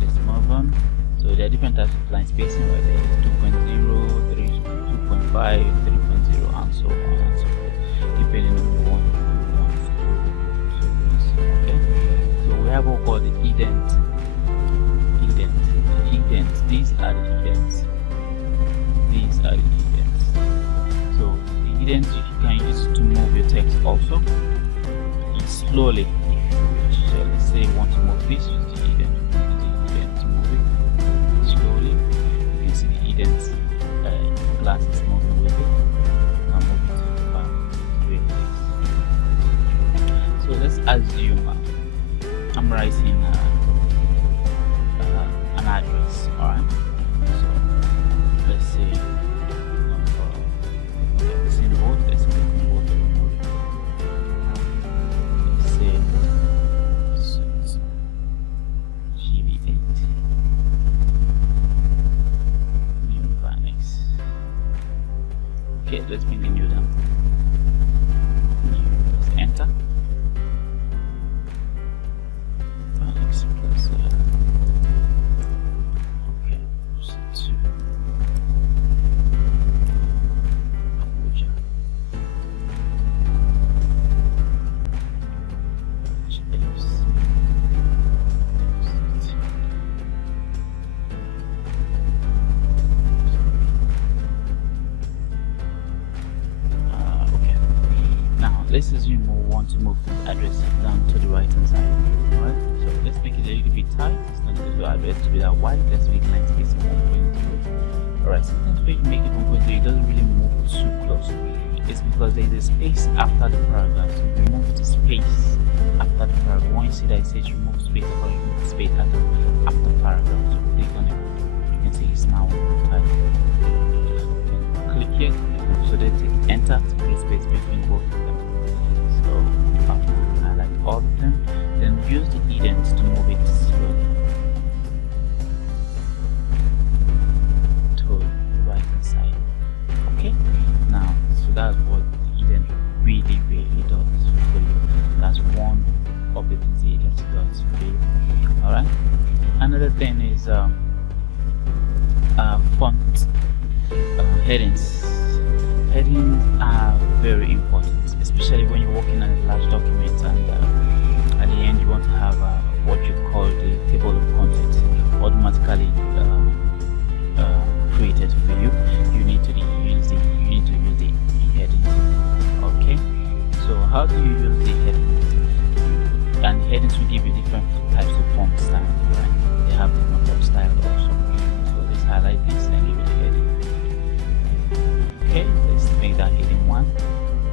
Let's move on. So there are different types of line spacing right there. 2.0, 2.5, 3.0, and so on and so forth, depending on the one you want to use. Okay, so we have what we call the indent. These are the indents. So the indents you can use to move your text also slowly. If you let's say you want to move this, use the indent to move it slowly. You can see the indents. Glass is moving with it. Now move it back with this. So let's assume I'm writing an address. Alright, so let's say symbol. Let's make symbol. Let's say Okay, let's bring the new down. Let's enter. Alex plus okay, proceed to Abuja. Okay. Now let's assume we want to move the address down to the right hand side. Alright, so let's make it a little bit tight. It's not going to address to be that wide. Let's make line space 1.0. Alright, sometimes when you make it 1.0, it doesn't really move too close. It's because there is a space after the paragraph. So you remove the space after the paragraph. When you see that it says remove space or remove space after paragraph, so click on it. You can see it's now tight. Click here so that it enter to create space between both of them. So highlight all of them, then use the indent to move it slowly to the right hand side. Okay, now so that's what the indent really does for you. That's one of the things the indent does for you. Alright, another thing is font headings. Headings are very important, especially when you're working on a large document and at the end you want to have what you call the table of contents automatically created for you. You need to use the headings. Okay, so how do you use the headings? And headings will give you different types of font style, right? They have different font style also. So let's highlight this and give it a heading. Okay, let's make that heading 1.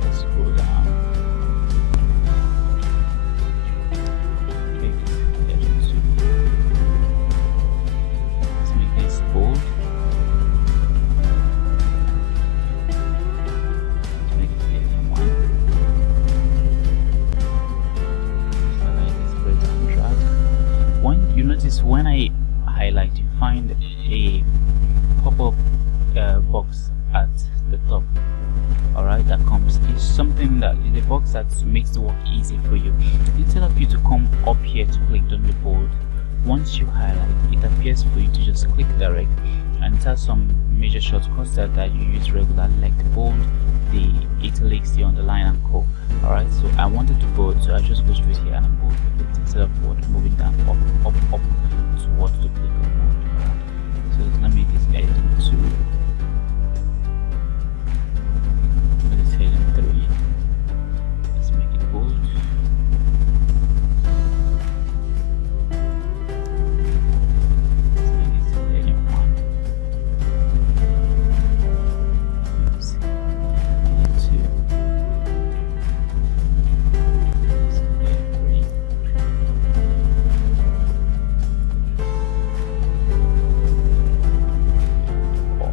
Let's go down. Make this heading 2. Let's make this bold. Let's make it heading 1. Highlight this, press and drag. When you notice when I highlight, you find a pop-up box at the top. Alright, that comes is something that is a box that makes the work easy for you. Instead of you to come up here to click on the bold, once you highlight, it appears for you to just click direct, and it has some major shortcuts that you use regularly, like the bold, the italics, the underline, and co. Alright, so I wanted to bold, so I just go straight here and I'm bold with it instead of moving down up towards to click on bold. Alright, so let me make this edit 2. Heading 3. Let's make it bold. Let's make it heading 1. Oops. Heading 2. Let's heading 3. 4.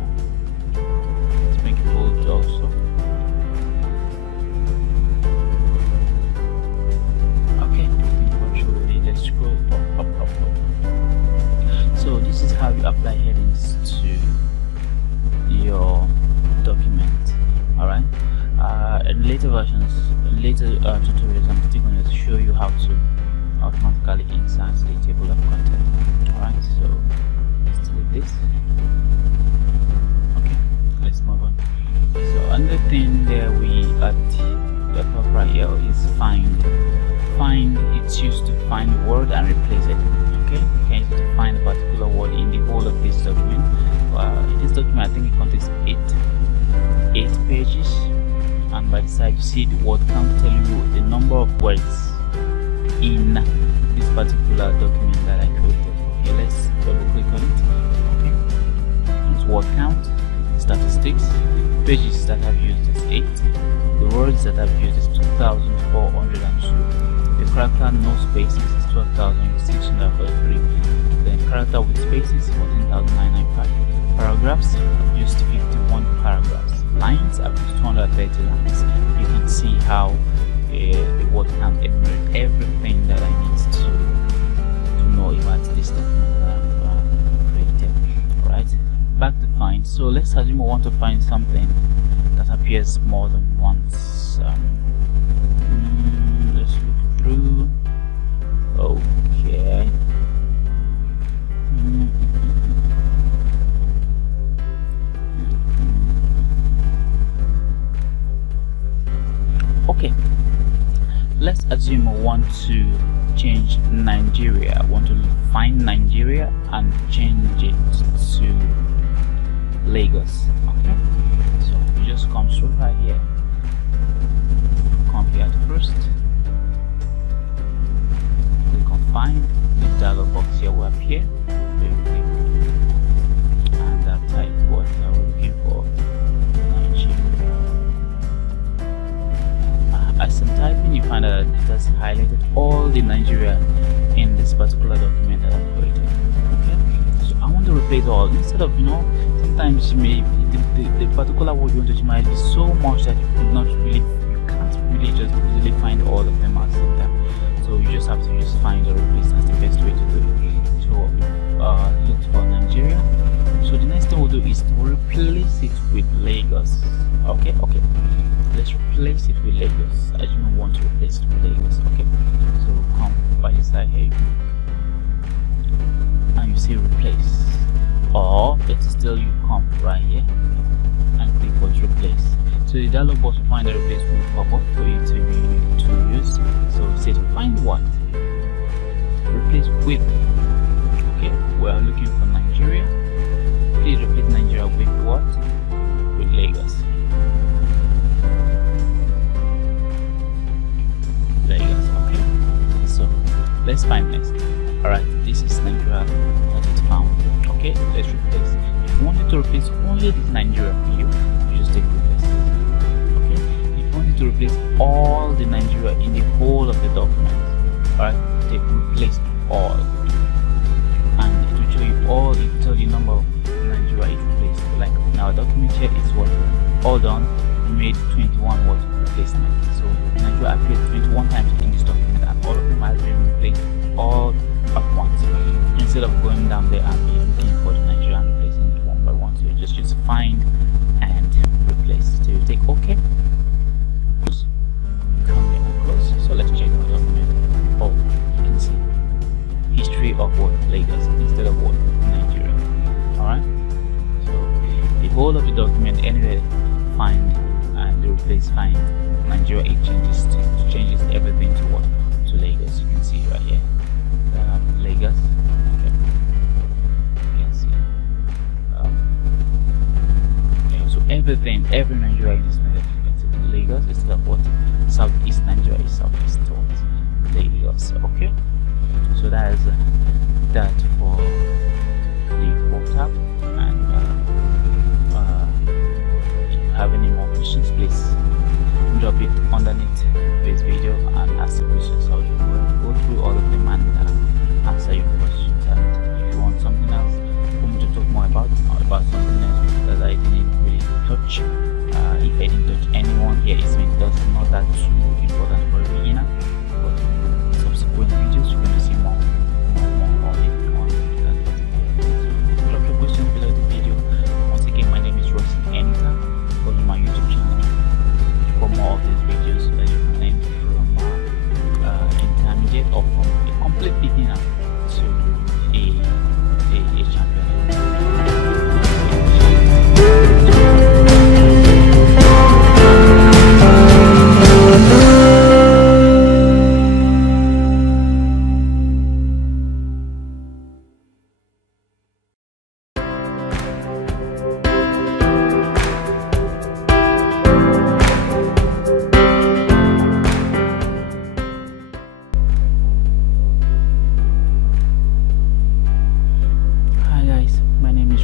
Let's make it bold also. So this is how you apply headings to your document. Alright, in later versions, tutorials, I'm still going to show you how to automatically insert the table of content. Alright, so let's delete this. Okay, let's move on. So another thing there we at the top right here is find. It's used to find a word and replace it. Okay, you can use it to find a particular word in the whole of this document. In this document, I think it contains 8 pages, and by the side you see the word count telling you the number of words in this particular document that I created. Okay, let's double click on it. Okay, it's word count, statistics, pages that I've used is 8, the words that I've used is 2,402. The character no spaces is 12,643. Then character with spaces 14,995. Paragraphs, I've used 51 paragraphs. Lines, I've used 230 lines. You can see how the word count enumerates everything that I need to know about this document that I've created. Alright, back to find. So let's assume we want to find something that appears more than once. Let's look through. Okay. Okay, let's assume I want to change Nigeria. I want to find Nigeria and change it to Lagos. Okay, so you just come through right here, come here at first, click on find. The dialog box here will appear, so you click and type what we're looking for, Nigeria. As I'm typing, you find that it has highlighted all the Nigeria in this particular document that I've created. Okay, so I want to replace all. Instead of, sometimes the particular word you want to change might be so much that you can't really just easily find all of them at the same time. So you just have to just find or replace. That's the best way to do it. So look for Nigeria. So the next thing we'll do is to replace it with Lagos. Okay. Let's replace it with Lagos. I do not want to replace it with Lagos. Okay, so come by the side here, and you see replace, or better still, you come right here and click what replace. So the dialog box will find the replace will pop up for you to use. So it says find what, replace with. Okay, we are looking for Nigeria. Please replace Nigeria with what? With Lagos. Okay, so let's find next. Alright, this is Nigeria that is found. Okay, let's replace. If you wanted to replace only this Nigeria view, you just take replace. Okay, if you wanted to replace all the Nigeria in the whole of the document, alright, take replace all, and it will show you all. It will tell you number of Nigeria it replaced. Like in our document here, it's what all done. We made 21 word replacement. So Nigeria appeared 21 times in this document, and all of them have been replaced all at once. Instead of going down there and be looking for the Nigeria and replacing it one by one, so you just find and replace. So you take OK, close, come here and close. So let's check the document. Oh, you can see history of what Lagos instead of what Nigeria. Alright, so the whole of the document, anyway, find and replace find Nigeria, it changes everything to what? To Lagos. You can see right here, Lagos. Okay, you can see so everything, every Nigeria in this method, you can see Lagos instead of what? Southeast Nigeria is southeast towards Lagos. Okay, so that is that for the WhatsApp. And if you have any more questions, please drop it underneath this video and ask the questions. I will go through all of them and answer your questions. And if you want something else for me to talk more about, or about something else that I didn't really touch, if I didn't touch anyone here, it's not that too important for a beginner. But subsequent videos, you're going to see more on it on that. So drop your questions below the video. Once again, my name is Royce Anytime. Follow my YouTube channel for more of these videos so that you can learn from intermediate or from a complete beginner to a champion.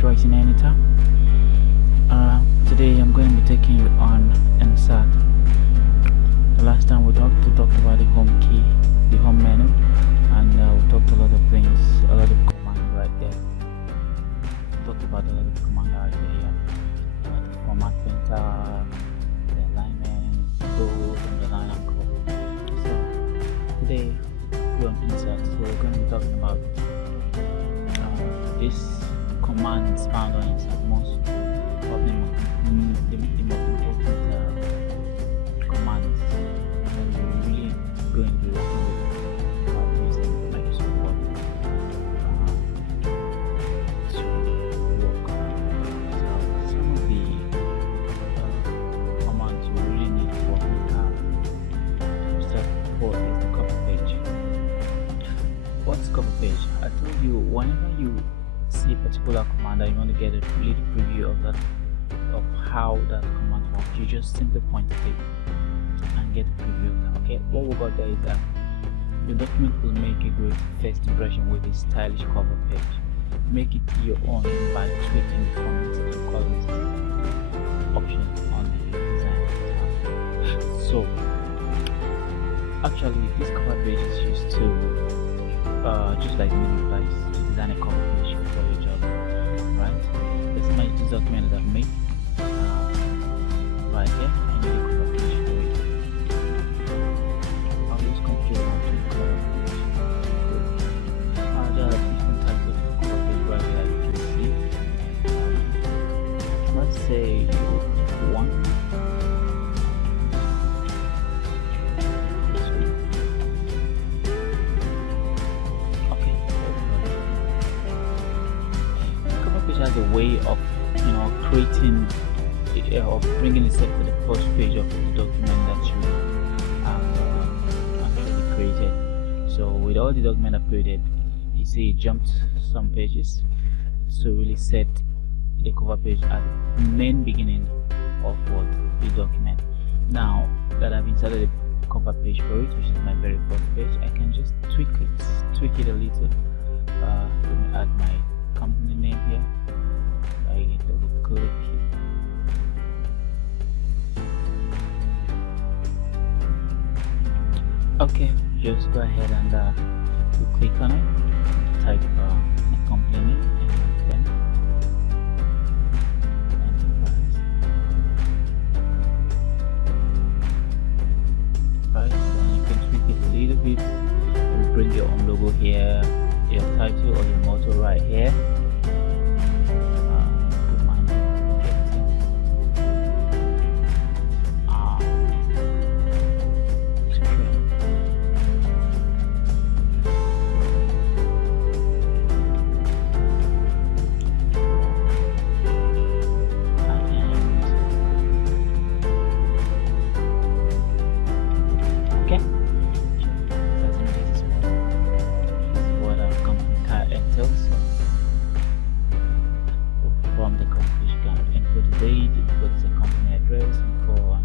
Royce Anytime. Today I'm going to be taking you on NSAT. The last time we talked about the home key, the home menu, and we talked a lot of things, a lot of commands right there. We talked about a lot of commands right there. The format printer, the alignment, code, and the line and code. So today we're on NSAT, so we're going to be talking about this commands found on insert. Most of the most important going to be working with using Microsoft Word to work. So some of the commands you really need for step 4 is the cover page. What's cover page? I told you, whenever you see a particular command and you want to get a little preview of that, of how that command works, you just simply point at it and get a preview of that. Okay, what we got there is that your document will make a great first impression with a stylish cover page. Make it your own by tweaking the fonts and colors option on the design tab. So actually this cover page is used to just like the name implies, to design a cover page for your job, right? Let's imagine this document that I've made right here. I need a cover page for it. I'll just come to the cover page. There are different types of cover page right here, you can see. Let's say one. As a way of creating of bringing itself to the first page of the document that you have actually created. So with all the document I've created, you see it jumped some pages to really set the cover page at the main beginning of what the document. Now that I've inserted a cover page for it, which is my very first page, I can just tweak it a little. Let me add my company name here. I double click here. Okay, just go ahead and you click on it, type the company name, and then Enterprise. Right, then you can tweak it a little bit. You bring your own logo here, your title or your motto right here. From the company, you can input the date, input the company address, info, and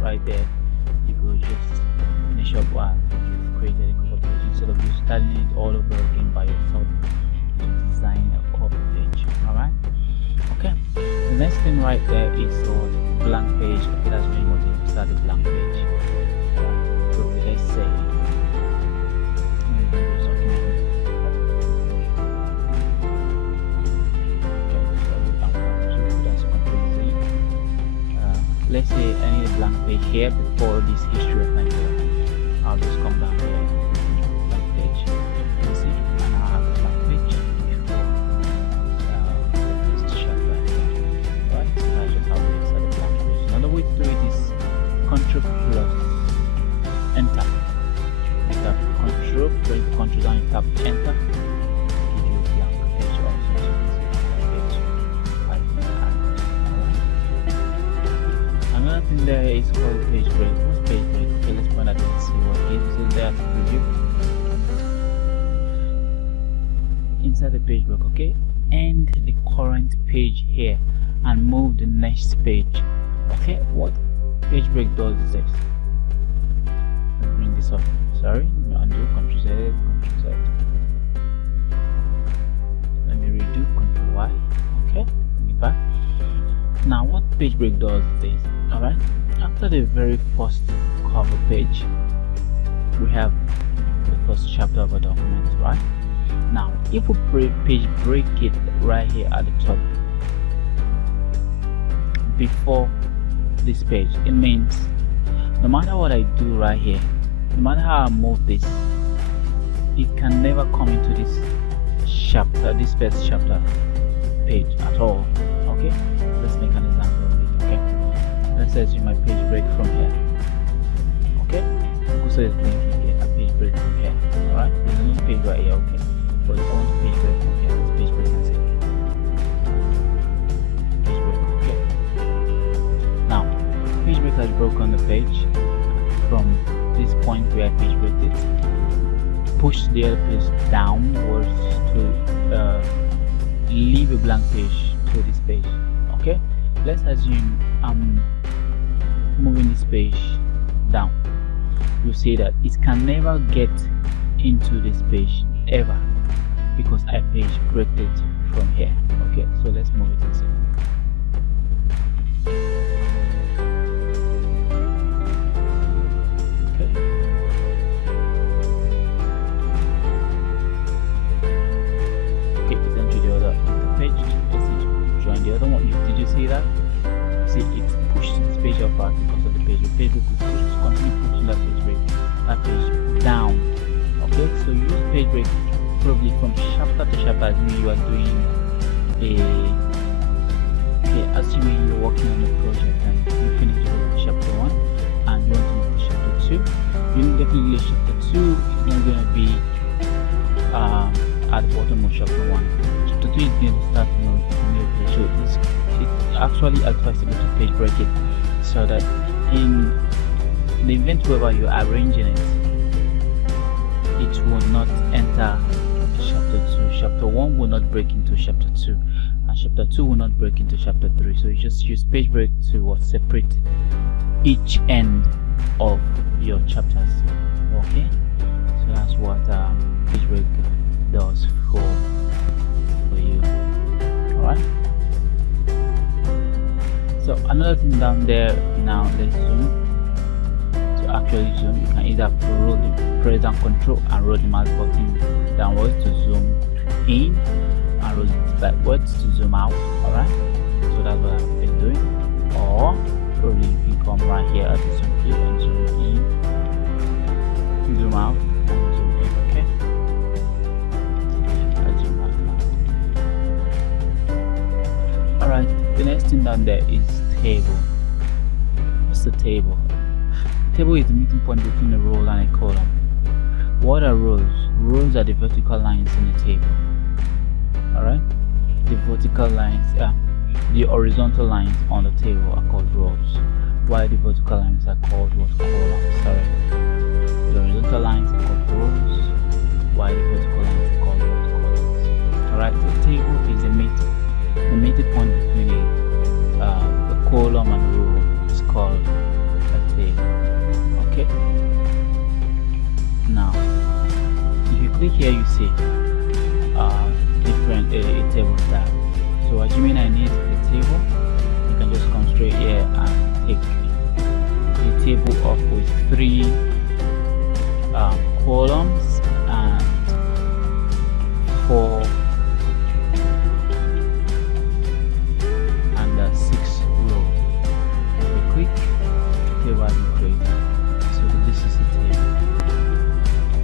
right there you go just finish up what you've created a cover page instead of you starting it all over again by yourself to design a cover page. Alright, okay, the next thing right there is the blank page. Okay, that's when you want to start a blank page. So let's say let's say I need a blank page here before this history of Nigeria. I'll just come down here, blank page. You see, and I'll have a blank page before the first chapter. Right? So that's just how we insert a blank page. Another way to do it is Ctrl plus Enter. You tap Ctrl, press Ctrl down, you tap Enter. Give you a blank page also. Another thing there is called page break. What's page break? Okay, let's point at it and see what it is. So there to preview. Inside the page break, okay? End the current page here and move the next page. Okay, what page break does is this. Let me bring this up. Sorry, undo, Ctrl Z, Ctrl Z. Let me redo, Ctrl Y. Okay, bring it back. Now what page break does is this. Alright, after the very first cover page, we have the first chapter of a document, right? Now, if we page break it right here at the top before this page, it means no matter what I do right here, no matter how I move this, it can never come into this chapter, this first chapter page at all. Okay, let's make an example of it. Okay, let's assume my page break from here. Okay, so it's blinking here. break from here. Alright, there's another page right here, okay? But I want to page break from here. Let's page break and see. Page break, okay. Now, page break has broken the page from this point where I page break it. Push the other page downwards to leave a blank page to this page. Okay, let's assume I'm moving this page down. You see that it can never get into this page ever because I page break it from here. Okay, so let's move it and see. The other one, did you see that? See, it pushed this page apart because of the page. The page break will continue pushing that page down. Okay, so you use page break probably from chapter to chapter as you are doing assuming you're working on the project and you finish chapter 1 and you want to move to chapter 2. You definitely chapter 2 is not going to be at the bottom of chapter 1. Chapter 2 is going to start from so it's actually advisable to page break it so that in the event wherever you are arranging it, it will not enter chapter 2. Chapter 1 will not break into chapter 2 and chapter 2 will not break into chapter 3. So you just use page break to separate each end of your chapters. Okay, so that's what page break does for you. Alright, so another thing down there, now let's zoom. To actually zoom, you can either press down Control and roll the mouse button downwards to zoom in and roll it backwards to zoom out. Alright, so that's what I've been doing. Or probably you can come right here at the zoom key and zoom in, zoom out and zoom in. Okay, I zoom out now. Alright, the next thing down there is table. What's the table? Table is the meeting point between a row and a column. What are rows? Rows are the vertical lines in the table. Alright? The vertical lines, the horizontal lines on the table are called rows, while the vertical lines are called columns. Sorry. The horizontal lines are called rows, while the vertical lines are called columns. Alright, the table is a meeting point between a column and row is called a table. Okay, now if you click here you see different table tab. So assuming I need a table, you can just come straight here and take a table up with 3 columns and 4 table has been created. So this is the table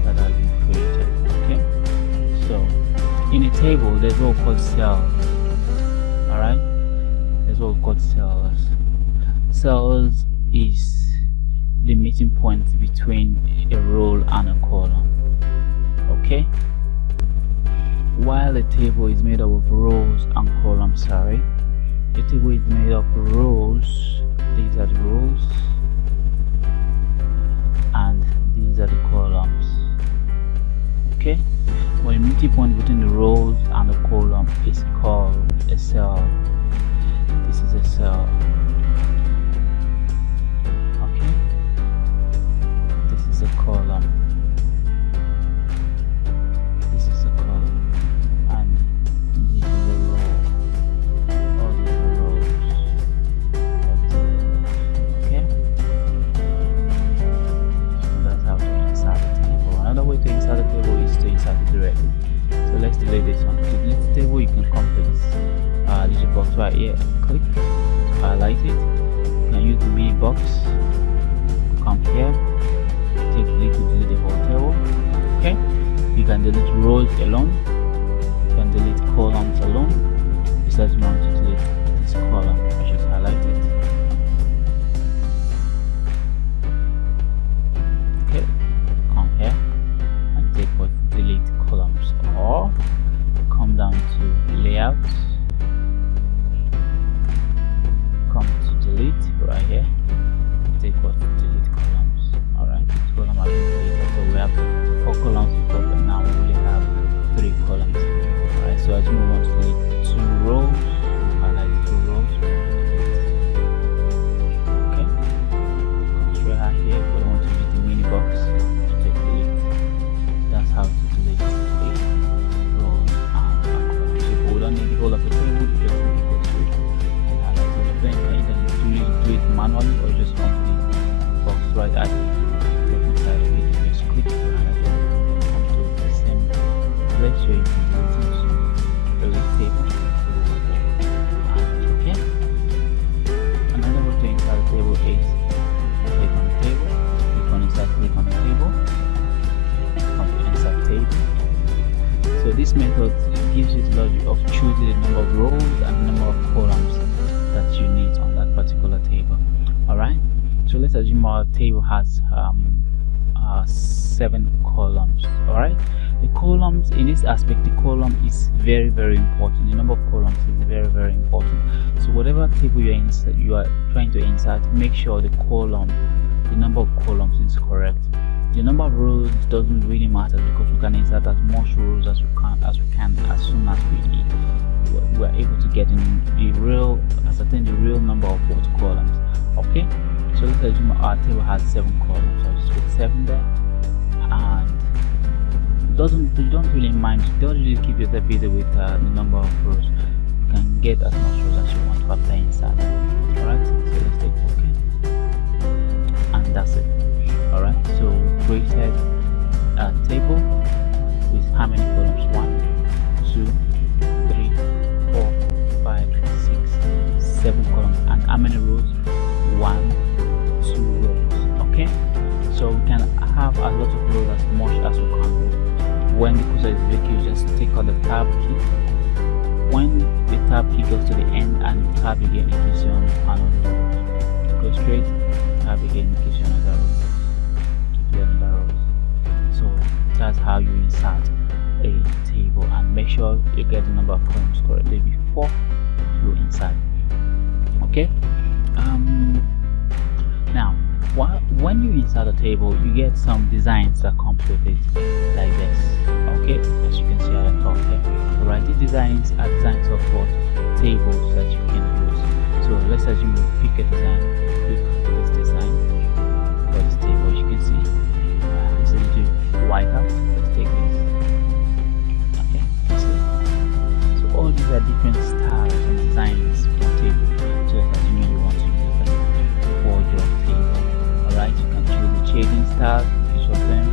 that has been created. Okay, so in a table there's what we call cells. Alright, there's what we call cells. Cells is the meeting point between a row and a column. Okay, while a table is made up of rows and columns, sorry, the table is made up of rows. These are the rows and these are the columns. Okay, when the meeting point between the rows and the column is called a cell. This is a cell. Okay, this is a column. This is a column, and this is a row. All these are rows. Okay, so that's how to insert the table. Another way to insert the table is to insert it directly. So let's delete this one. To delete the table, you can come to this little box right here, click to highlight it. You can use the mini box, come here, take click to delete the whole table. Okay, you can delete rows alone, you can delete columns alone. Besides, you want to delete this column, I just highlight it. Okay, come here, delete right here. Take what? Delete columns. Alright, this column has been deleted. So we have 4 columns before, but now we only have 3 columns. Alright, so as you move on to the 2 rows, highlight 2 rows. Okay, come straight out here. We want to use the mini box to take delete. That's how to delete a rows and a column. So we don't need the whole of the table, you just need to go through and highlight all of them. You can either do it manually or just on the box right at the left side of it. You just click to highlight it and come to the same place where you can continue to delete table. Okay. Another way to insert the table is click on the table, click on insert, click on the table, come to insert table. So this method gives you the logic of choosing the number of rows and the number of columns that you need on that particular table. Alright, so let's assume our table has 7 columns. Alright, the columns in this aspect, the column is very important. The number of columns is very important. So whatever table you are trying to insert, make sure the number of columns is correct. The number of rows doesn't really matter because we can insert as much rows as we can as soon as we are able to get in ascertain the real number of what columns. Okay, so let's assume our table has 7 columns. I'll just put 7 there, and you don't really mind. Don't really keep yourself busy with the number of rows. You can get as much rows as you want after insert. Alright, so let's take OK, and that's it. Alright, so we created a table with how many columns? 1, 2, 3, 4, 5, 6, 7 columns, and how many rows? 1, 2 rows. Okay, so we can have a lot of rows as much as we can. When the cursor is vacant, you just take on the tab key. When the tab key goes to the end and the tab again, it gives you another row. Go straight, tab again, it gives you another row. Give you another row. So that's how you insert a table, and make sure you get the number of columns correctly before you insert. Okay. Now when you insert a table, you get some designs that comes with it, like this. Okay, as you can see at the top here. Alright, these designs are designs of what tables that you can use. So let's assume you pick a design. Pick this design for this table. As you can see, instead of doing white out, let's take this. Okay, so all these are different styles and designs for table. So let's assume you want to use them for your table. Alright, you can choose the shading style, each of them.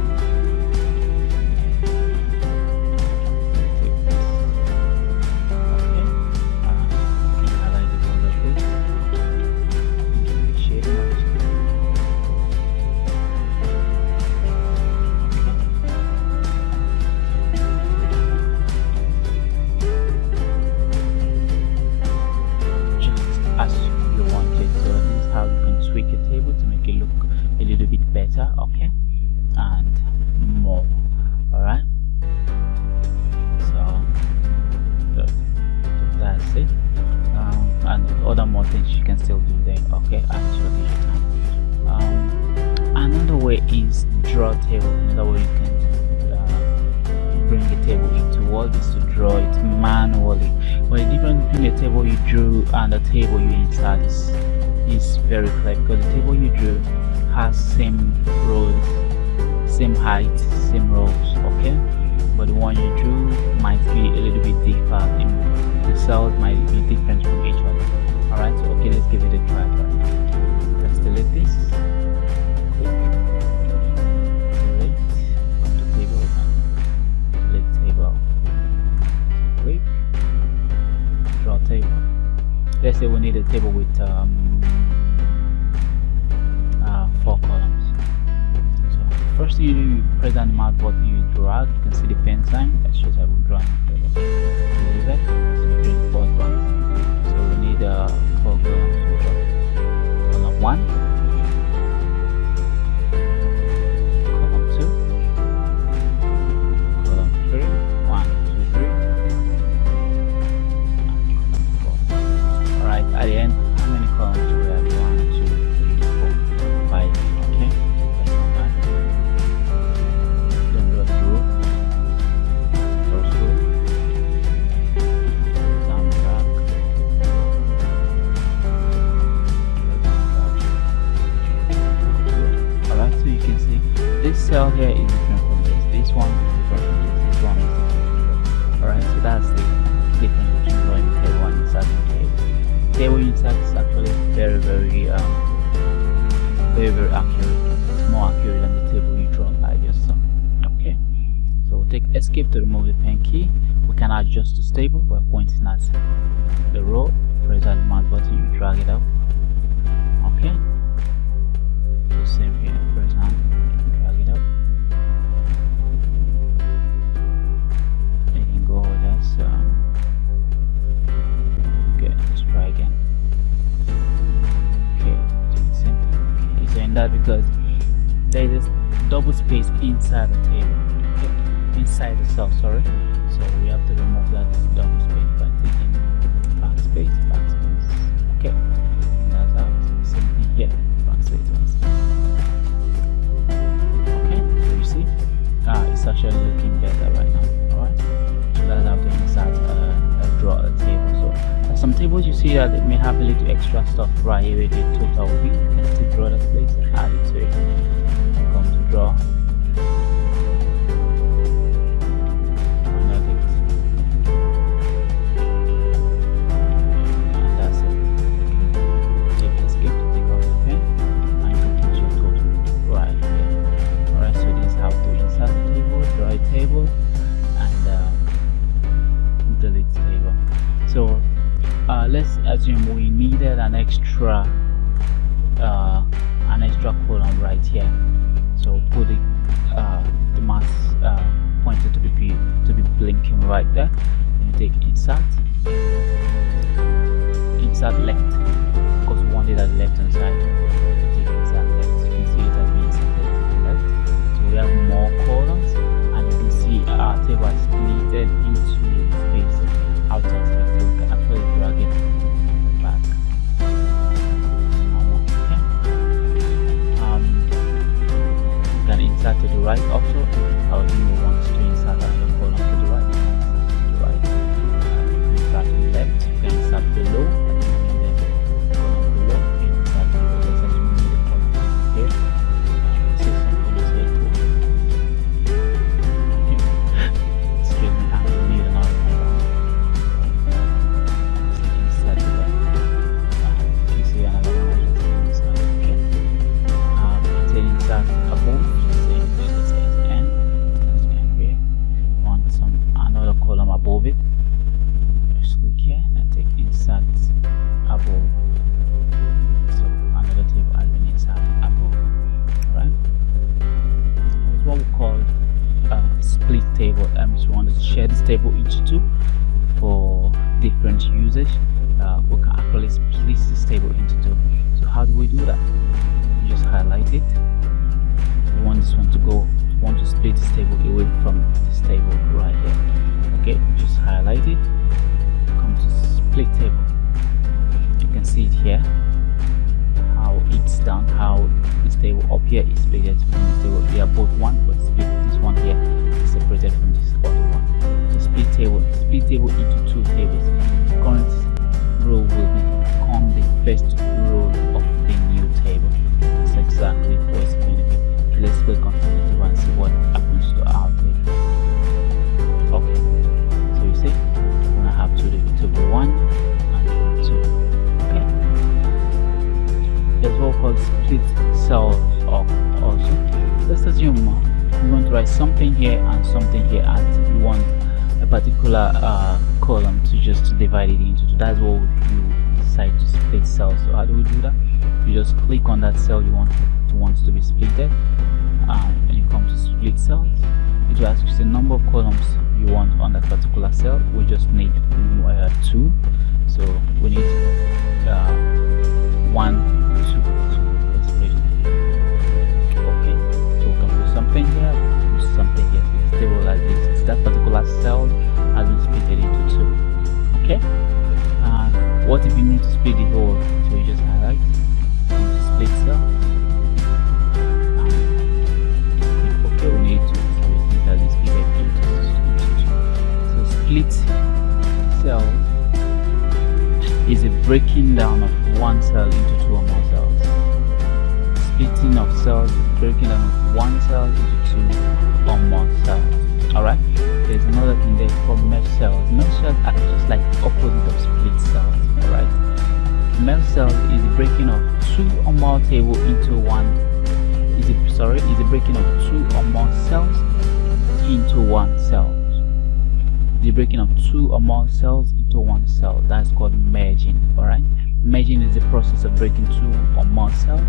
Tweak your table to make it look a little bit better, okay, and more. Alright, so that's it. And other more things you can still do there, okay. Actually, another way is draw table. Another way you can bring the table into Word is to draw it manually. But the difference between the table you drew and the table you insert is very clear, because the table you drew has same rows, same height, same rows, okay, but the one you drew might be a little bit different. The cells might be different from each other. Alright, so okay, let's give it a try right now. Let's delete this, click, delete, come to table and delete table, click, draw table. Let's say we need a table with 4 columns. So first thing you do, you press down the mouse button, you drag. You can see the pen sign that shows that we're drawing a table. Delete that. So we create 4 columns. So we need 4 columns. Column 1, column 2, column 3, 1, 2, 3, and column 4. Alright, at the end, how many columns do we have? cell here is different from this one is different from this one is different. Alright, so that's the difference between drawing the table and inserting the table. Table insert is actually very accurate. It's more accurate than the table you draw by yourself. Okay, so take escape to remove the pen key. We can adjust to table by pointing at the row, press the mouse button, you drag it up. Okay, so same here, press and drag it up. You can go with us. Okay, let's try again. Okay, do the same thing. Okay, it's saying that because there is double space inside the table. Okay, inside the cell, sorry. So we have to remove that double space by taking backspace. Okay, that's how it's the same thing here. Backspace. Okay, so you see, it's actually looking better right now. Alright, so that's how to insert draw a table. So some tables you see that they may have a little extra stuff right here with the total view. You can still draw that place and add it to it. Come to draw. Table and delete table. So let's assume we needed an extra column right here. So put the mouse pointer to be blinking right there. And take insert left, because we want it at the left hand side. Take insert left. You can see it has been inserted to the left. So we have more columns. Our table is split into space, outside space, so we can actually drag it back. You can insert to the right also. However you want to insert another column to the right. You can insert to the left, you can insert below, and then column below, you can insert below. Let's assume we need a column here. Above it, just click here and take insert above. So another table has been inserted above. Right? It's what we call a split table. So we want to share this table into two for different usage. We can actually split this table into two. So how do we do that? You just highlight it. We want this one to go. We want to split this table away from this table right here. Okay, just highlight it, come to split table. You can see it here, how it's done, how this table up here is separated from this table. They are both one, but this one here is separated from this other one. So split table into two tables. The current row will become the first row of the new table. That's exactly what it's going to be. Okay, let's click on the table and see what happens to our table. Okay. See, we're gonna have table 1 and table 2. Okay, there's what we call split cells also. Let's assume you want to write something here and something here, and you want a particular column to just divide it into two. That's what you decide to split cells. So how do we do that? You just click on that cell you want to be splitted, and you come to split cells. It will ask you the number of columns you want on that particular cell. We just need 2, so we need 1, 2. Let's split it. Okay, so we can put something here, put something here. So it's table like this. That particular cell has been split into 2. Okay. What if you need to split the whole? So you just highlight, split cell. Okay, we need to. Split cell is a breaking down of one cell into two or more cells. splitting of cells, breaking down of one cell into two or more cells. Alright, there's another thing there called mesh cells. Mesh cells are just like the opposite of split cells. Alright, mesh cells is the breaking of two or more table into one. Is the breaking of two or more cells into one cell. The breaking of two or more cells into one cell. That's called merging. Alright, merging is the process of breaking two or more cells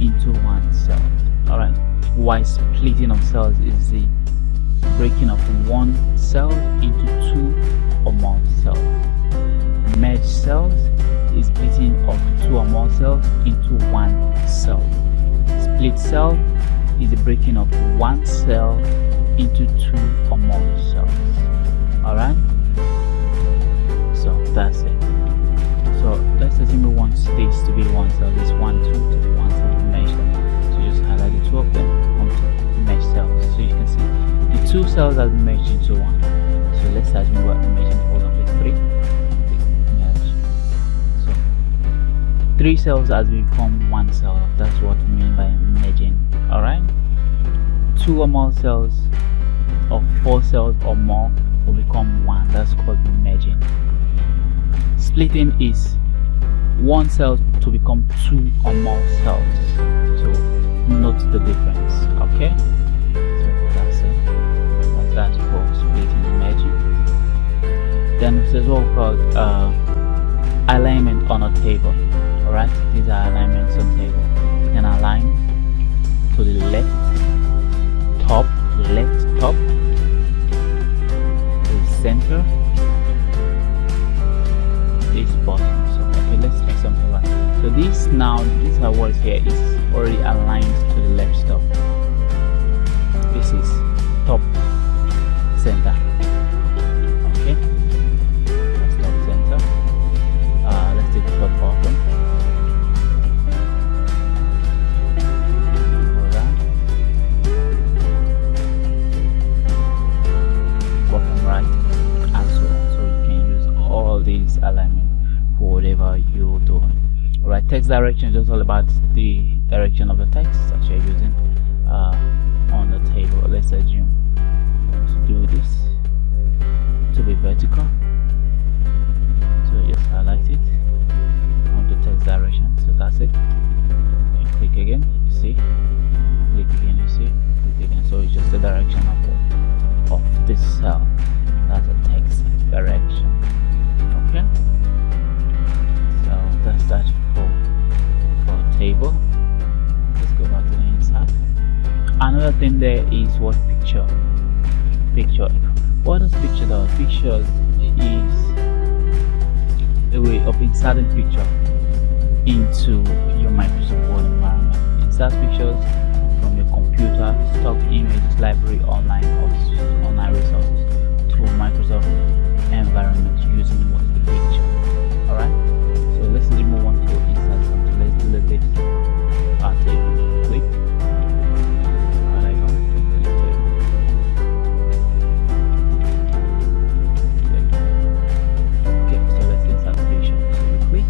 into one cell. Alright, while splitting of cells is the breaking of one cell into two or more cells. Merged cells is splitting of two or more cells into one cell. Split cell is the breaking of one cell into two or more cells. Alright, so that's it. So let's assume we want this to be one cell, this 1, 2 to be one cell mesh. So just highlight the two of them onto mesh cells. So you can see the two cells have been merged into one. So let's assume we're merging all of the three. So three cells has become one cell. That's what we mean by merging. Alright, two or more cells or four cells or more will become one. That's called merging. Splitting is one cell to become two or more cells. So note the difference. Okay, so that's it. That's for splitting and merging. Then there's what we call alignment on a table. Alright, these are alignments on table. You can align to the left top, center, this bottom. So okay, let's check something right. So these are words here is already aligned to the left stop. This is top center. Okay, that's top center. Let's take the top bottom. These alignment for whatever you're doing. Alright, text direction is just all about the direction of the text that you're using on the table. Let's assume to do this to be vertical. So just highlight it on the text direction. So that's it. And click again, you see. Click again, you see. Click again. So it's just the direction of this cell. That's a text direction. Okay, so that's that for table. Let's go back to the inside. Another thing there is what picture. What does picture do? Picture is a way of inserting picture into your Microsoft Word environment. Insert pictures from your computer, stock images, library, online resources to Microsoft environment using what picture. Alright, so let's move on to insert something. Let's delete this table. Click. Alright, go. Click table. Okay, so let's insert the picture. So we click.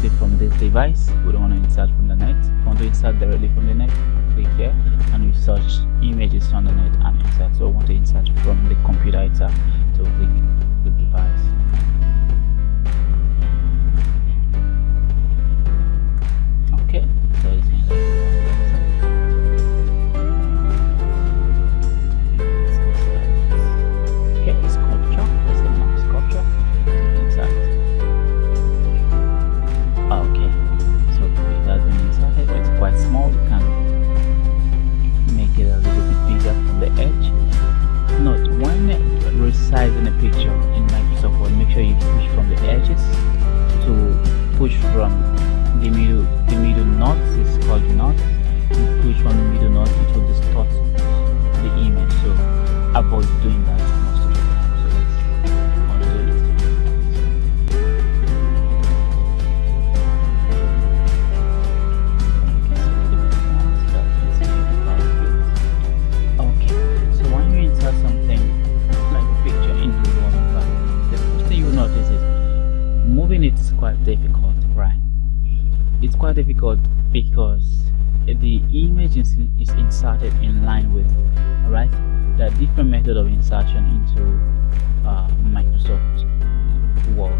See from this device. We don't want to insert from the net. If you want to insert directly from the net, click here and we search images on the net and insert. So we want to insert from the computer itself. So click the device. Okay, so it's in the okay, sculpture. Let's say now sculpture. Insert. Okay, so it has been inserted, but it's quite small. You can make it a little bit bigger from the edge. Note, when resizing a picture in Microsoft Word, make sure you push from the edges to push from the middle knot. It's called knot. You push from the middle knot, it will distort the image. So avoid doing that most of the time. So let's undo it. Okay, so when you insert something like a picture into your environment, the first thing you notice is moving it is quite difficult, right? it's quite difficult because the image is inserted in line with, all right, the different method of insertion into Microsoft Word.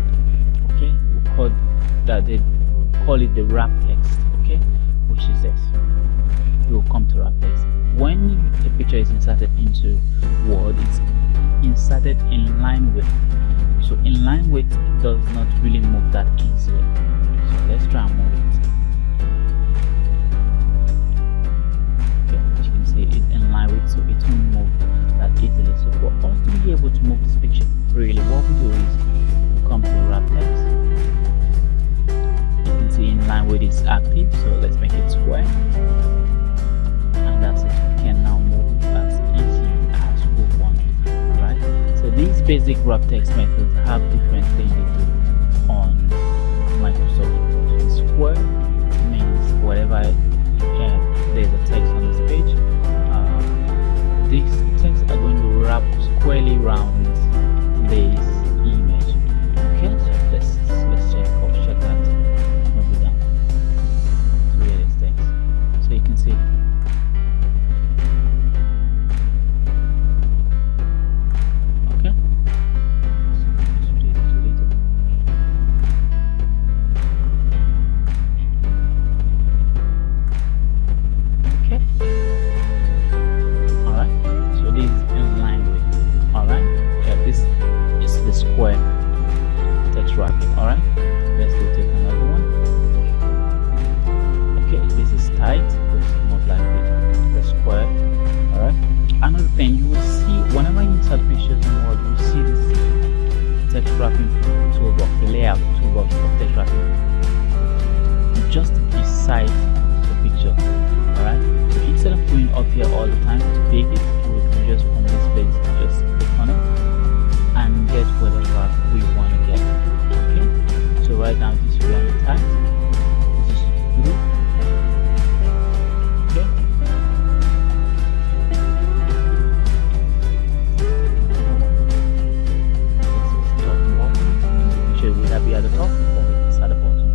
Okay, we call that, they call it the wrap text. Okay, which is this. We will come to wrap text. When a picture is inserted into Word, it's inserted in line with. So in line with does not really move that easily. So let's try and move it. Okay, as you can see, it's in line with, so it won't move that easily. So for us to be able to move this picture freely, what we do is we come to wrap text. You can see in line with is active, so let's make it square. And that's it. We can now move it as easy as we want. Alright. So these basic wrap text methods have different things they do on Microsoft. Square means whatever there's a text on this page, these texts are going to wrap squarely around this image. Okay, so let's check that. Move it down to where this text, so you can see. Okay, okay. All right. So this is in line with. All right. This is the square text wrapping. All right. Let's go take another one. Okay, this is tight, looks more like the square. All right. Another thing you will see whenever you insert pictures in Word, you will see this text wrapping toolbox, the layout toolbox of text wrapping, just beside the picture. All right. So instead of going up here all the time to pick it, we can just from this place just click on it and get whatever we want to get. Okay. So right now this is really tight. This is blue. Okay. This is top and bottom. The picture will that be at the top or it's at the bottom.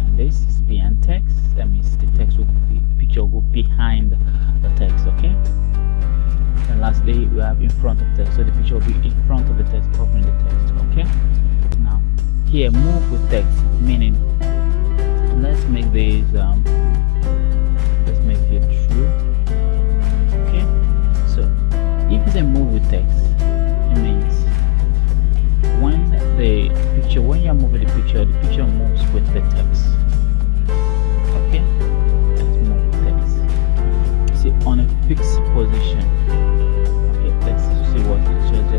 And this is behind text. That means the text will be, picture will go behind the text. Okay. And lastly, we have in front of text, so the picture will be in front of the text, covering the text. Okay. Now here, move with text, meaning let's make this let's make it true. Okay. So if it's a move with text, it means when the picture, when you're moving the picture moves with the text. Okay. Let's move with text. See, on a fixed position. Let's see what it shows.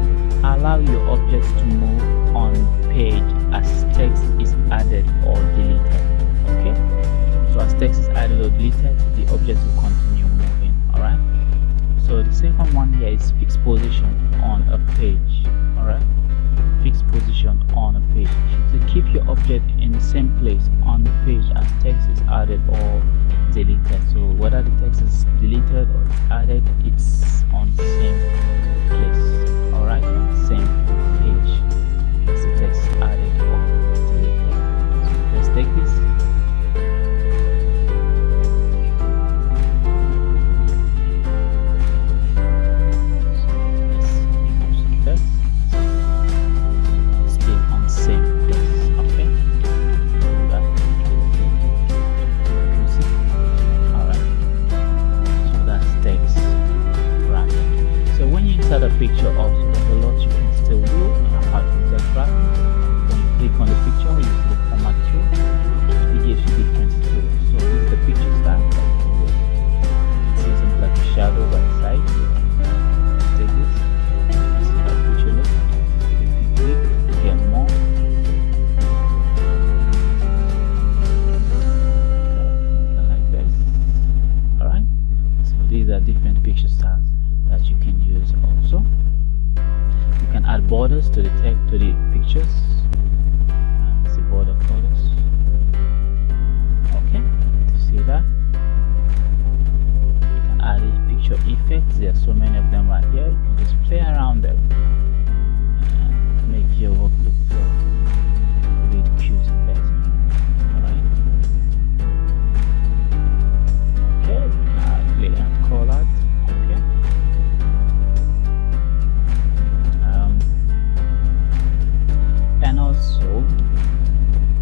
Allow your objects to move on page as text is added or deleted. Okay, so as text is added or deleted, the object will continue moving. All right. So the second one here is fixed position on a page. All right, fixed position on a page. So keep your object in the same place on the page as text is added or deleted. So whether the text is deleted or it's added, it's on the same place. All right, on the same page as the text is added or deleted. So let's take this. A picture also, there's a lot you can still do apart from text wrapping. When you click on the picture, you see the format tool, it gives you different tools. So this is the picture style. You can see something like a shadow by the side. Take this, you see how the picture looks. If you click, you get more. Okay, like this. Alright, so these are different picture styles that you can use also. You can add borders to the text, to the pictures. See border colors. Okay, see that? You can add a picture effects. There are so many of them right here. You can just play around them and make your work look really cute and better. Alright. and also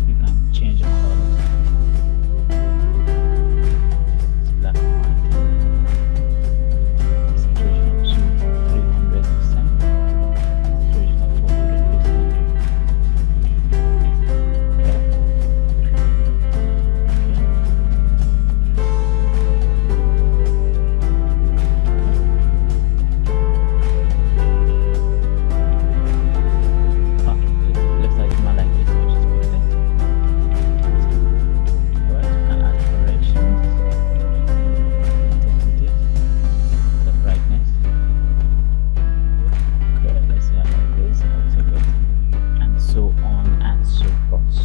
you can change the colors. It's black and white. Saturation up to 300%. Saturation of 400%.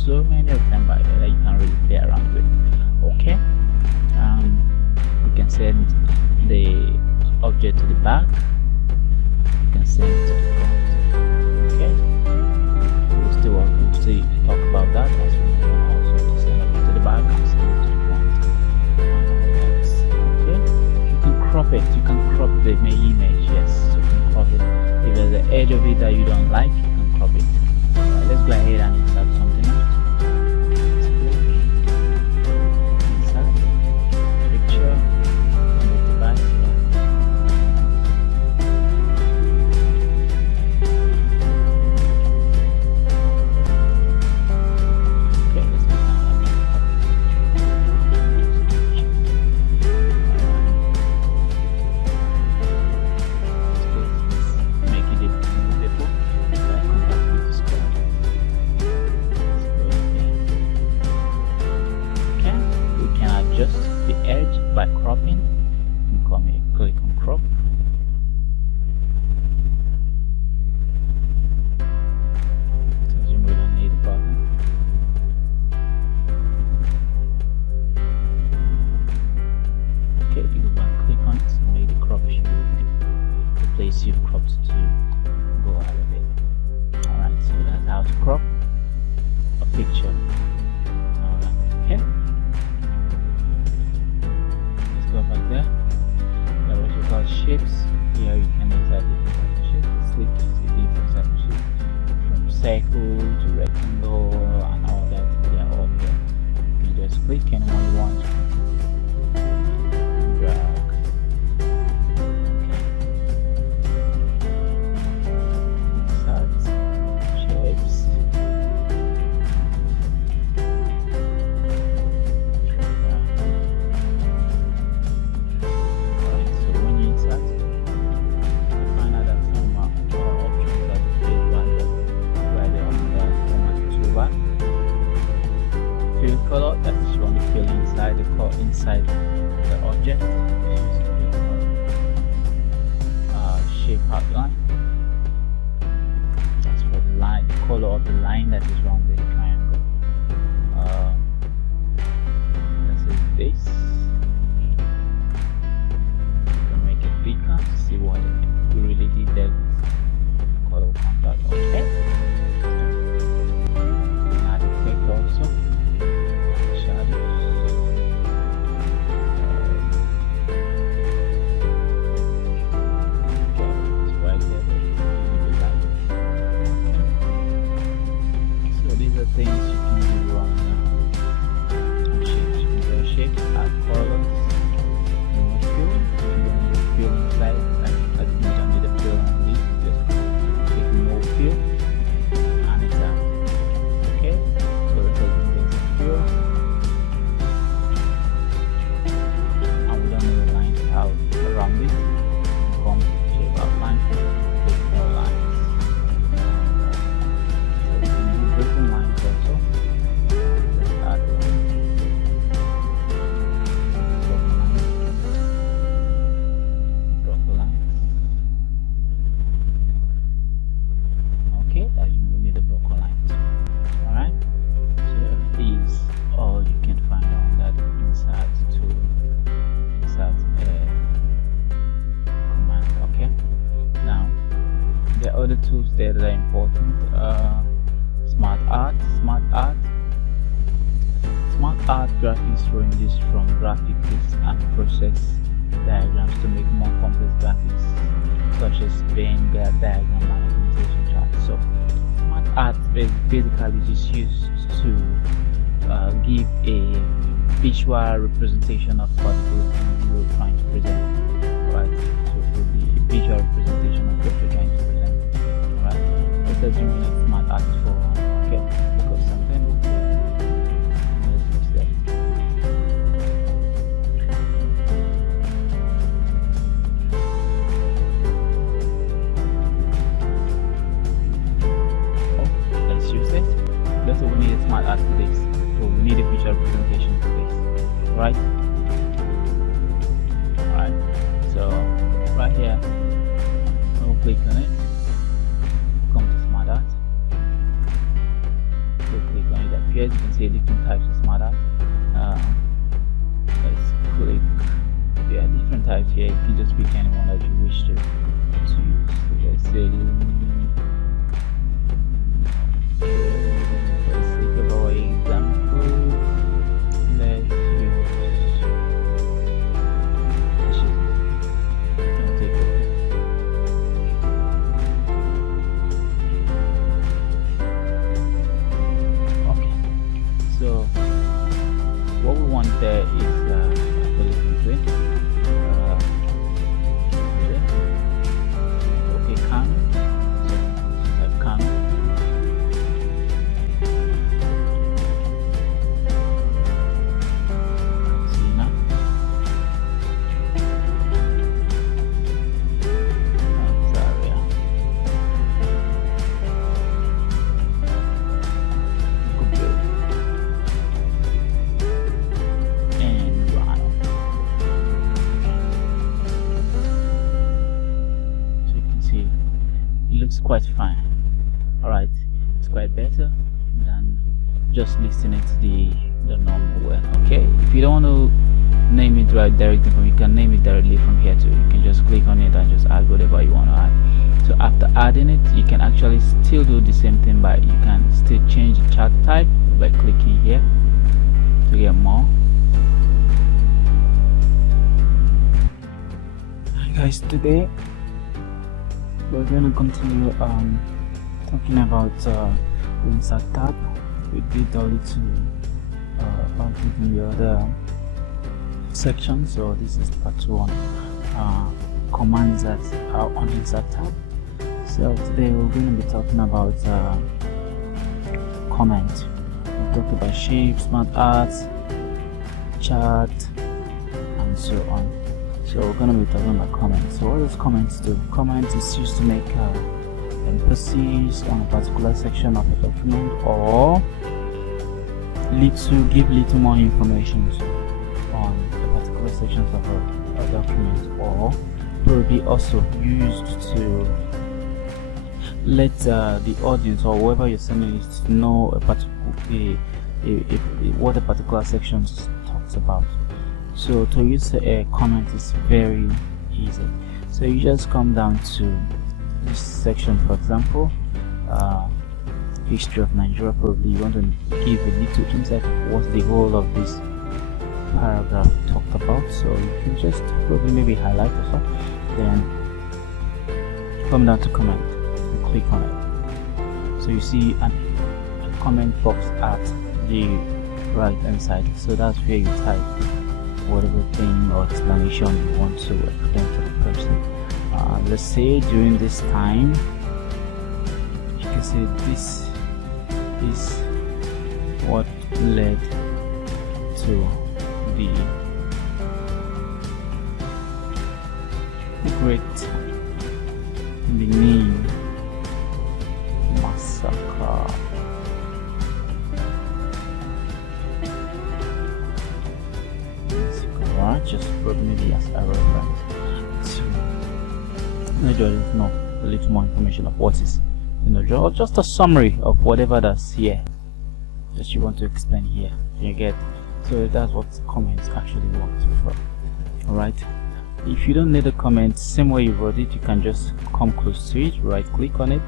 So many of them by there that you can really play around with. Okay, you can send the object to the back, you can send it to the front. Okay, we'll still talk about that as we move on, also to send it to the back and send it to the front. Okay, you can crop it, you can crop the image. Yes, you can crop it. If there's an edge of it that you don't like, you can crop it. Right, let's go ahead and insert something else. Adjust the edge by cropping. You can click on crop. Tells you we don't need the button. Okay, if you go back, click on it, so make the crop show the place you've cropped to go out of it. Alright, so that's how to crop a picture. Alright, okay. Go back there. There are what you call shapes. Here you can insert different types of shapes. Click to see different types of shapes, from circle to rectangle and all that. They are all there. You just click anyone you want. Drag. Insert shapes. Color that is going to fill inside inside the object. Shape outline. That's for the line, the color of the line that is around the triangle. This is this. You can make it bigger to see what we really did there. Color comes out. Okay. Add effect also. Things you can do on shapes. You can draw shapes, add colors, remove fill. If you don't need a fill inside, like you don't need a fill on this, just click remove fill and it's done. Okay, so it doesn't get a fill. And we don't need a line out around it. Come shape outline, click more lines. Different lines also. Let's add one. Drop a line. Okay, as you need a block lines. Alright. So these all you can find on that insert command. Okay. Now there are other tools there that are important. Smart Art graphics ranges from graphic lists and process diagrams to make more complex graphics such as Venn diagram and organization charts. So Smart art is basically just used to give a visual representation of what you're trying to present, right? So it will be a visual representation of what you're trying to present, right? It doesn't mean it's smart art for, okay, because something. Let's fix that. Let's use it. That's what we need a smart art for this. So we need a visual representation for this, right? Alright, so right here, I'll click on it, come to smart art, so click on it, appears. You can see different types of smart art. Let's click, yeah, different types here. You can just pick anyone that you wish to use. So let's say, let's think of our example. Let's use, don't take it. Okay, so what we want there is okay, Canon. So type Canon. Looks quite fine. Alright, it's quite better than just listing it the normal way. Okay, if you don't want to name it right directly from, you can name it directly from here too. You can just click on it and just add whatever you want to add. So after adding it, you can actually still do the same thing, but you can still change the chart type by clicking here to get more. Hi guys, today we're going to continue talking about the insert tab. We did a little about it in the other section, so this is part 1, commands that are on insert tab. So today we're going to be talking about comment. We'll talk about shape, smart art, chart, and so on. So we're going to be talking about comments. So what does comments do? Comments is used to make emphasis on a particular section of a document, or give little more information on the particular sections of a document, or probably also used to let the audience or whoever you're sending it to know what a particular section talks about. So to use a comment is very easy. So you just come down to this section, for example, history of Nigeria. Probably you want to give a little insight of what the whole of this paragraph talked about. So you can just probably maybe highlight or so. Then come down to comment and click on it. So you see a comment box at the right hand side. So that's where you type whatever thing or explanation you want to explain to the person. Let's say during this time, you can say this is what led to the Great Benin Massacre. Just maybe as a reference to know a little more information of what is or just a summary of whatever that's here that you want to explain here. You get? So that's what comments actually works for. Alright, if you don't need a comment, same way you wrote it, you can just come close to it, right click on it,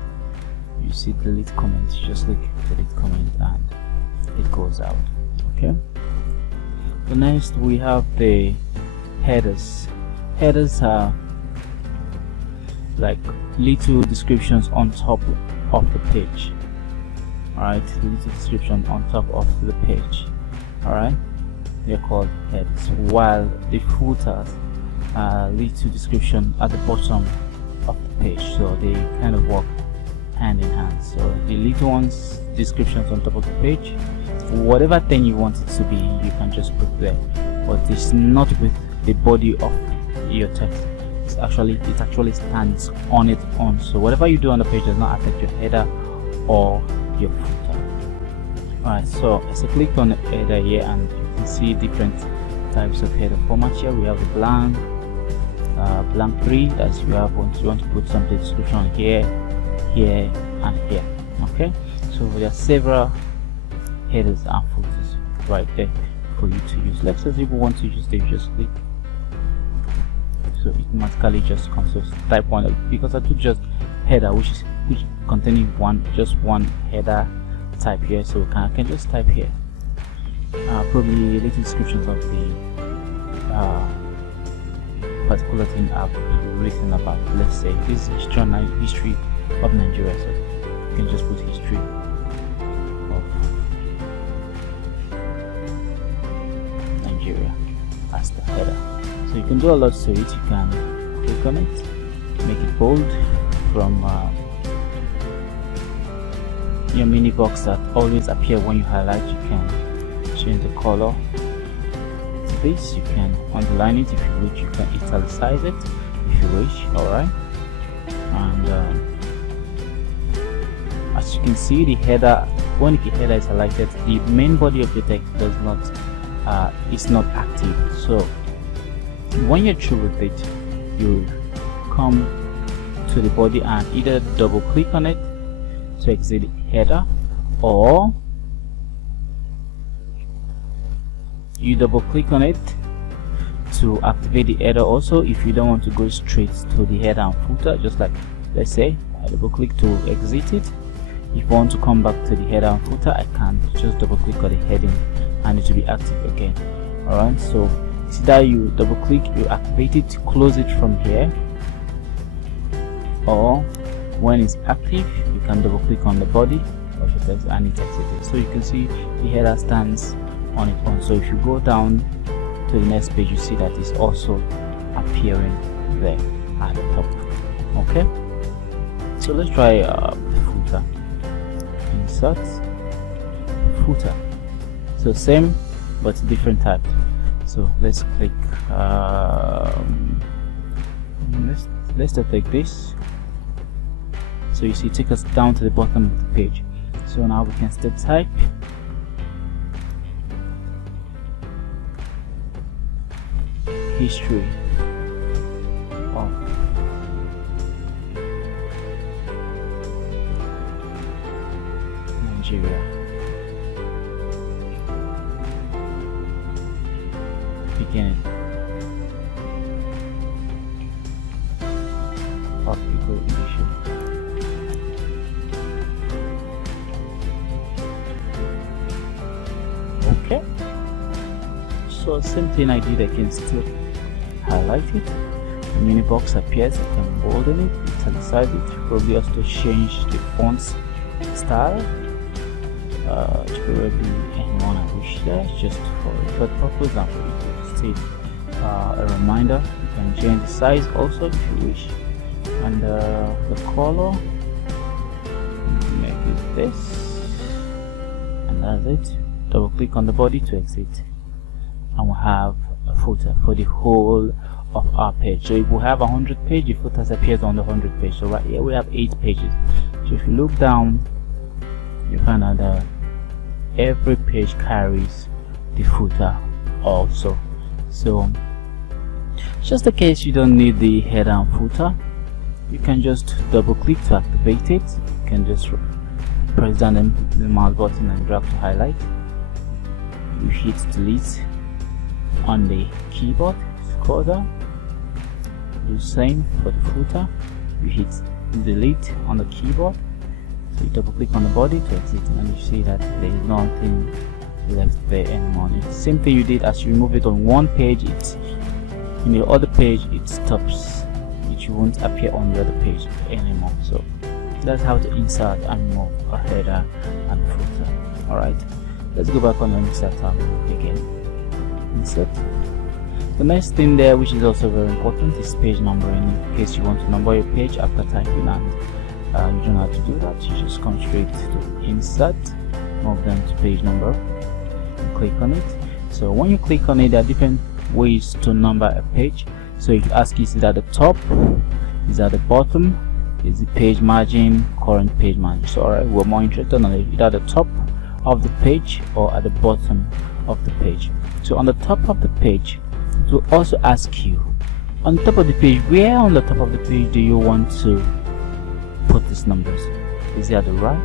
you see delete comment, you just click delete comment and it goes out. Okay, the next we have the headers. Headers are like little descriptions on top of the page. Alright, the little description on top of the page. Alright, they're called headers, while the footers lead to description at the bottom of the page, so they kind of work hand in hand. So the little ones, descriptions on top of the page, whatever thing you want it to be, you can just put there, but it's not with the body of your text. It actually stands on its own, so whatever you do on the page does not affect your header or your footer. Alright, so as I click on the header here, and you can see different types of header format here. We have the blank 3, that's you want to put something description here, here and here. Okay, so there are several headers and footers right there for you to use. Let's say if you want to use them, just click, so it automatically just comes to type one, because I do just header which containing just one header type here, so I can just type here probably little descriptions of the particular thing I've written about. Let's say this is history of Nigeria, so you can just put history of Nigeria as the header. So you can do a lot to it. You can click on it, make it bold from your mini box that always appear when you highlight. You can change the color to this, you can underline it if you wish, you can italicize it if you wish. Alright, and as you can see, the header, when the header is highlighted, the main body of the text does not is not active. So when you're through with it, you come to the body and either double click on it to exit the header, or you double click on it to activate the header also, if you don't want to go straight to the header and footer. Just like, let's say I double click to exit it. If I want to come back to the header and footer, I can just double click on the heading and it will be active again. Alright, so it's either you double click, you activate it, close it from here, or when it's active you can double click on the body of your text and it's exited. So you can see the header stands on its own. So if you go down to the next page, you see that it's also appearing there at the top. Okay, so let's try footer. Insert footer, so same but different type. So let's click let's take this. So you see, take us down to the bottom of the page. So now we can still type history of Nigeria. Beginning. Particle edition. Okay. So same thing I did, I can still highlight it. The mini box appears, I can bolden it, italicize it, probably also change the font style to probably anyone I wish there, just for purpose and for you to state a reminder. You can change the size also if you wish, and the color, make it this, and that's it. Double click on the body to exit, and we'll have a footer for the whole of our page. So if we have 100 pages, the footers appears on the 100 page. So right here we have 8 pages. So if you look down, you find out that every page carries the footer also. So just in case you don't need the header and footer, you can just double click to activate it. You can just press down the mouse button and drag to highlight. You hit delete on the keyboard, scroll down, do the same for the footer. You hit delete on the keyboard, so you double click on the body to exit, and you see that there is nothing left there anymore. It's the same thing you did as you remove it on one page, it's in the other page it stops, it won't appear on the other page anymore. So That's how to insert and remove a header and footer. Alright, let's go back on the insert tab again. Insert. The next thing there, which is also very important, is page numbering. In case you want to number your page after typing and you don't know how to do that, you just come straight to insert, move them to page number, and click on it. So when you click on it, there are different ways to number a page. So if you ask, is it at the top, is it at the bottom, is the page margin, current page margin? So alright, we're more interested on it at the top of the page or at the bottom of the page. So on the top of the page, it will also ask you, on the top of the page, where on the top of the page do you want to put these numbers? Is it at the right,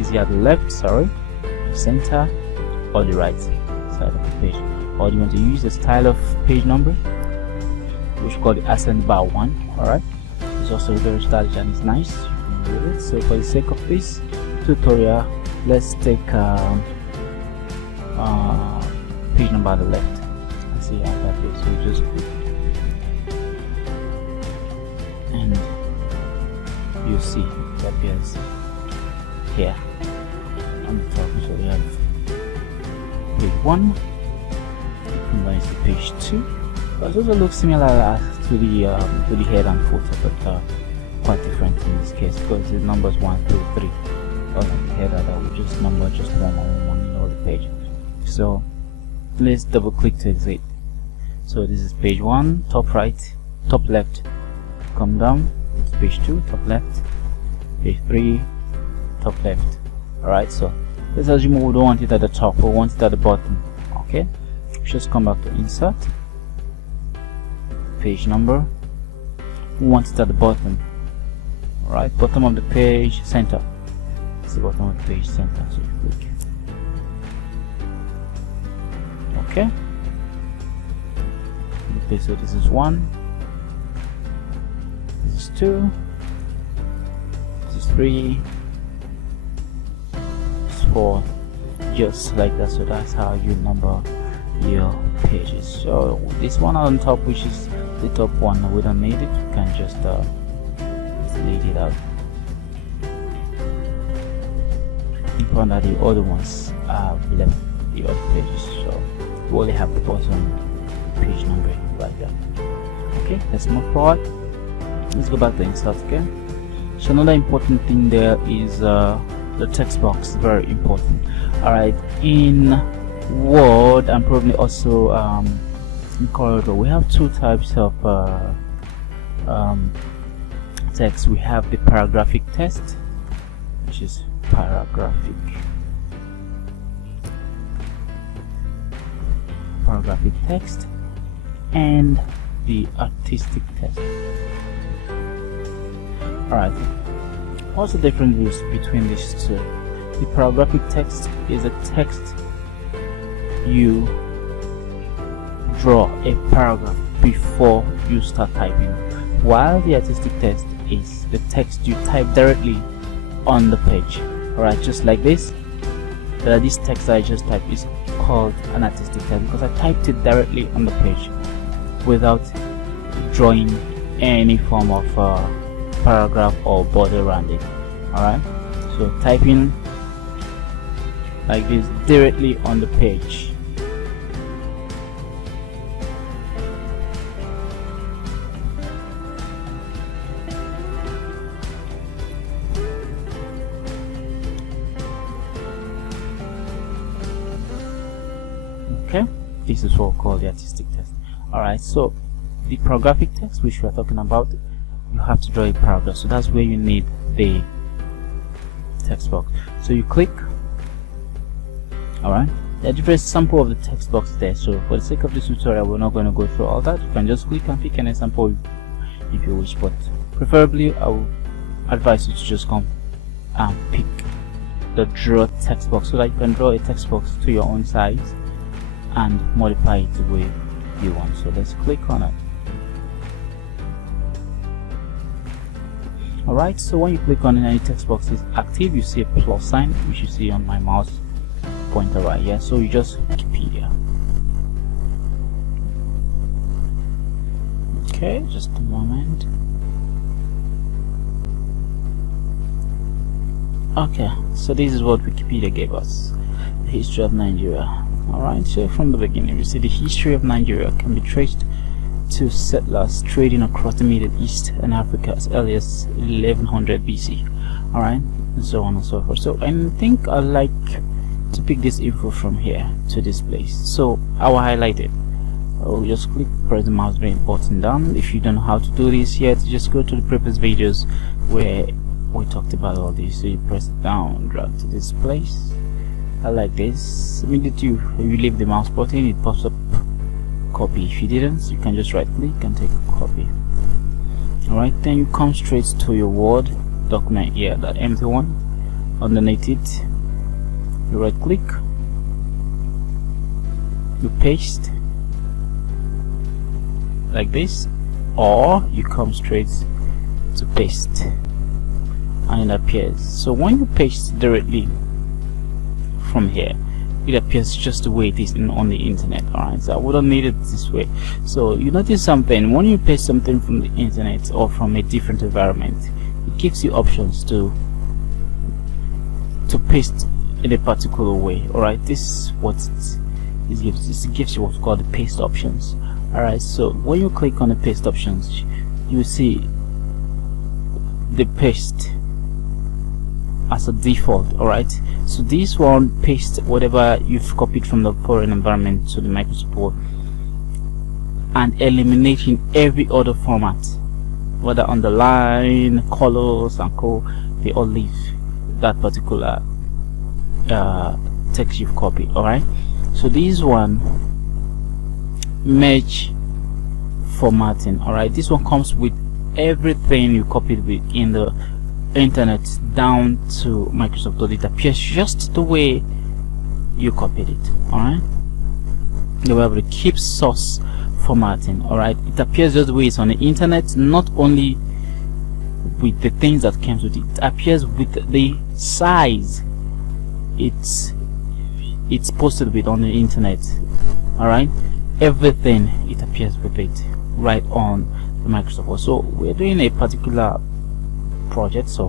is it at the left, sorry, center, or the right side of the page? Or do you want to use the style of page number, which we call the accent bar 1? Alright, it's also very stylish and it's nice. You can use it. So for the sake of this tutorial, let's take page number at the left and see how that is. So you just click and you see it appears here on the top. So we have page 1, and then it's the page 2. But it also looks similar to the head and footer, but quite different in this case because the numbers 1 through 3. Unlike the header that we just number just one in all the pages. So let's double click to exit. So this is page 1, top right, top left, come down, it's page 2, top left, page 3, top left. Alright, so let's assume we don't want it at the top, we want it at the bottom. Okay, just come back to insert, page number, we want it at the bottom. Alright, bottom of the page, center. It's the bottom of the page, center. So you click. Okay. Okay, so this is 1, this is 2, this is 3, this is 4, just like that. So that's how you number your pages. So this one on top, which is the top one, we don't need it, we can just delete it out. You find that the other ones have left the other pages, so we only have the bottom page number right there. Okay, let's move forward. Let's go back to insert again. So another important thing there is the text box, very important. Alright, in Word and probably also in Corel, we have two types of text. We have the paragraphic text, which is paragraphic text, and the artistic text. Alright, what's the difference between these two? The paragraphic text is a text you draw a paragraph before you start typing, while the artistic text is the text you type directly on the page. Alright, just like this. This text I just typed is called an artistic text because I typed it directly on the page without drawing any form of paragraph or border around it. Alright, so typing like this directly on the page. Okay, this is what we call the artistic text. Alright, so the paragraphic text which we are talking about, you have to draw a paragraph, so that's where you need the text box. So you click. Alright, there are different sample of the text box there, so for the sake of this tutorial we're not going to go through all that. You can just click and pick any sample if you wish, but preferably I will advise you to just come and pick the draw text box so that you can draw a text box to your own size and modify it the way you want. So let's click on it. Alright, so when you click on any text box is active, you see a plus sign which you see on my mouse pointer right here. So you just Wikipedia. Okay, just a moment. Okay, so this is what Wikipedia gave us: the history of Nigeria. Alright, so from the beginning we see the history of Nigeria can be traced to settlers trading across the Middle East and Africa as early as 1100 BC. Alright, and so on and so forth. So I think I like to pick this info from here to this place, so I will highlight it. I'll just press the mouse button down. If you don't know how to do this yet, just go to the previous videos where we talked about all this. So you press it down, drag to this place. I like this. Immediately you leave the mouse button, it pops up copy. If you didn't, you can just right click and take a copy. Alright, then you come straight to your Word document here, that empty one. Underneath it, you right click, you paste like this, or you come straight to paste and it appears. So when you paste directly from here, it appears just the way it is on the internet. Alright, so I wouldn't need it this way. So you notice something: when you paste something from the internet or from a different environment, it gives you options to paste in a particular way. Alright, this is what it gives. It gives you what's called the paste options. Alright, so when you click on the paste options, you see the paste as a default. Alright, so this one pastes whatever you've copied from the foreign environment to the Microsoft Word, and eliminating every other format, whether underline, colors and co, they all leave that particular text you've copied. Alright, so this one, merge formatting. Alright, this one comes with everything you copied in the internet down to Microsoft Word. It appears just the way you copied it. Alright, you have to keep source formatting. Alright, it appears just the way it's on the internet, not only with the things that comes with it, it appears with the size it's posted with on the internet. Alright, everything, it appears with it right on the Microsoft Word. So we're doing a particular project, so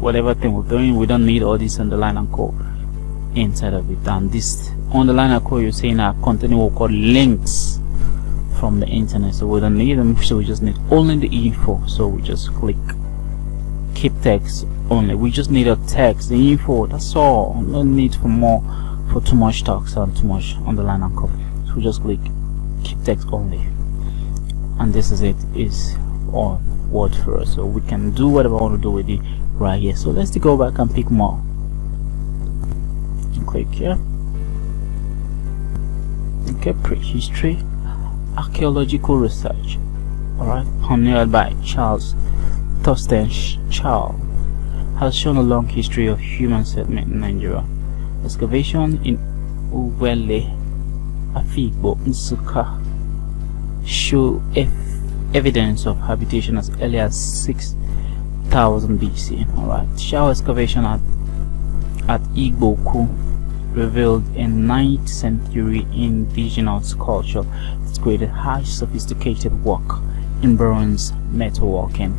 whatever thing we're doing, we don't need all this underline and code inside of it. And this underline and code you're saying are containing what we call links from the internet, so we don't need them. So we just need only the info, so we just click keep text only. We just need a text, the info, that's all. No need for too much text and too much underline and code. So we just click keep text only, and this is it, is on Word for us. So we can do whatever I want to do with it right here. So let's go back and pick more and click here. Okay, prehistory archaeological research. Alright, pioneered by Charles Thurston Charles, has shown a long history of human settlement in Nigeria. Excavation in Uwele, Afikpo, Nsukka show evidence of habitation as early as 6000 BC. Alright, shower excavation at Igboku revealed in 9th century indigenous culture. It's created high sophisticated work in bronze metalworking.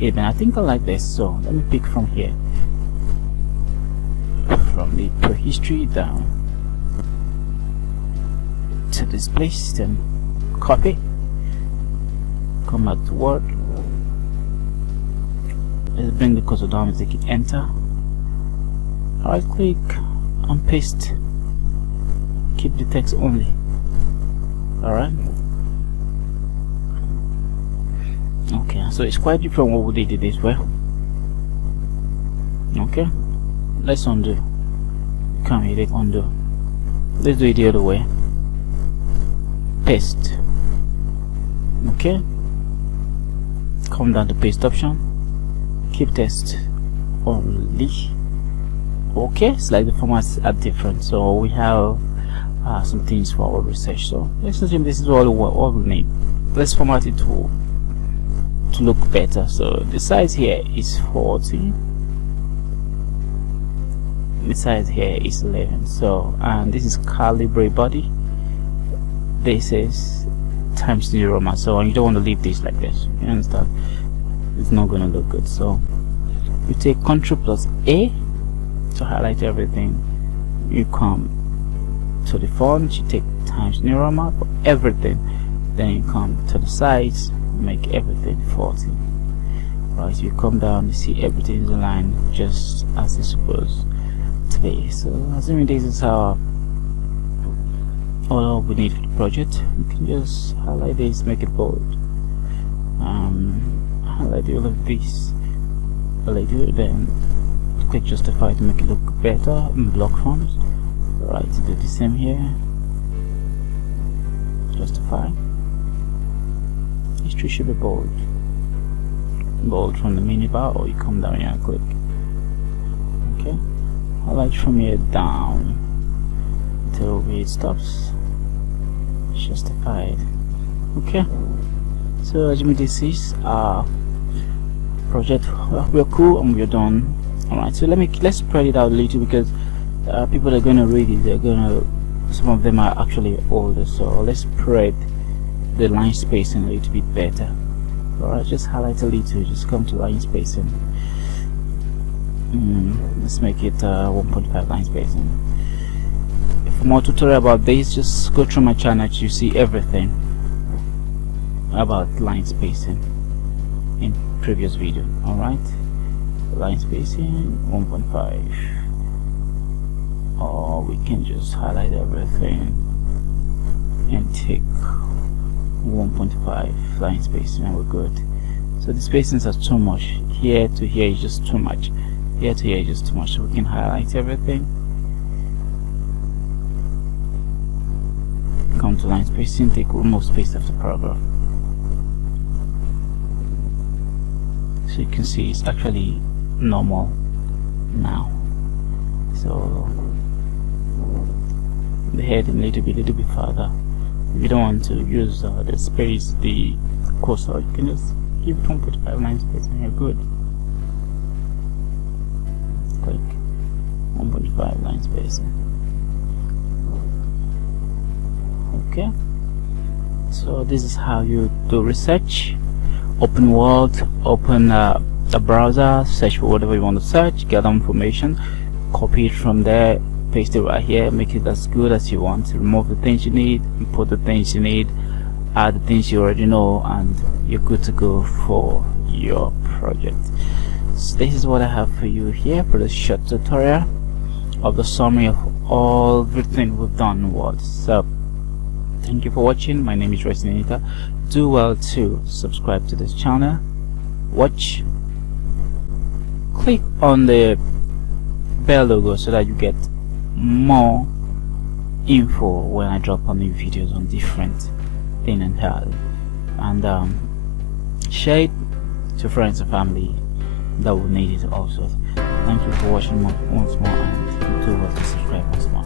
Even I think I like this, so let me pick from here, from the prehistory down to this place, then copy, come back to Word, let's bring the cursor down and take it enter, right click and paste, keep the text only. Alright, okay, so it's quite different what we did this way. Okay, let's undo, come here, hit undo, let's do it the other way, paste. Okay, come down to paste option, keep text only. Okay, it's like the formats are different, so we have some things for our research. So let's assume this is all we need. Let's format it to look better. So the size here is 40, the size here is 11. So and this is calibrate body, this is times New Roman, so you don't want to leave this like this, you understand? It's not going to look good. So you take Ctrl plus A to highlight everything, you come to the font, you take Times New Roman for everything, then you come to the sides, make everything 40. Right, you come down, you see everything is aligned just as it's supposed to be. So assuming this is all we need for the project, you can just highlight this, make it bold, highlight all of this a little, then click justify to make it look better in block forms. Right, do the same here, justify. History should be bold from the minibar, or you come down here and click. Okay, highlight from here down until where it stops, justified. Okay, so as you may see, our project, we're cool and we're done. Alright, so let's spread it out a little, because people are going to read it, some of them are actually older, so let's spread the line spacing a little bit better. Alright, just highlight a little, just come to line spacing. Let's make it 1.5 line spacing. For more tutorial about this, just go through my channel to see everything about line spacing in previous video. Alright, line spacing 1.5, or we can just highlight everything and take 1.5 line spacing and we're good. So the spacings are too much. Here to here is just too much. Here to here is just too much. So we can highlight everything, come to line spacing, take remove space after paragraph. So you can see it's actually normal now. So the heading need to be a little bit further. If you don't want to use the space, the cursor, you can just give it 1.5 line space and you're good. Click 1.5 line spacing. Okay, so this is how you do research. Open Word, open a browser, search for whatever you want to search, gather information, copy it from there, paste it right here, make it as good as you want. Remove the things you need, import the things you need, add the things you already know, and you're good to go for your project. So this is what I have for you here for the short tutorial of the summary of everything we've done in Word. So thank you for watching. My name is Royston Anita. Do well to subscribe to this channel, watch, click on the bell logo so that you get more info when I drop on new videos on different thing and health, and share it to friends and family that will need it also. Thank you for watching once more, and do well to subscribe once more.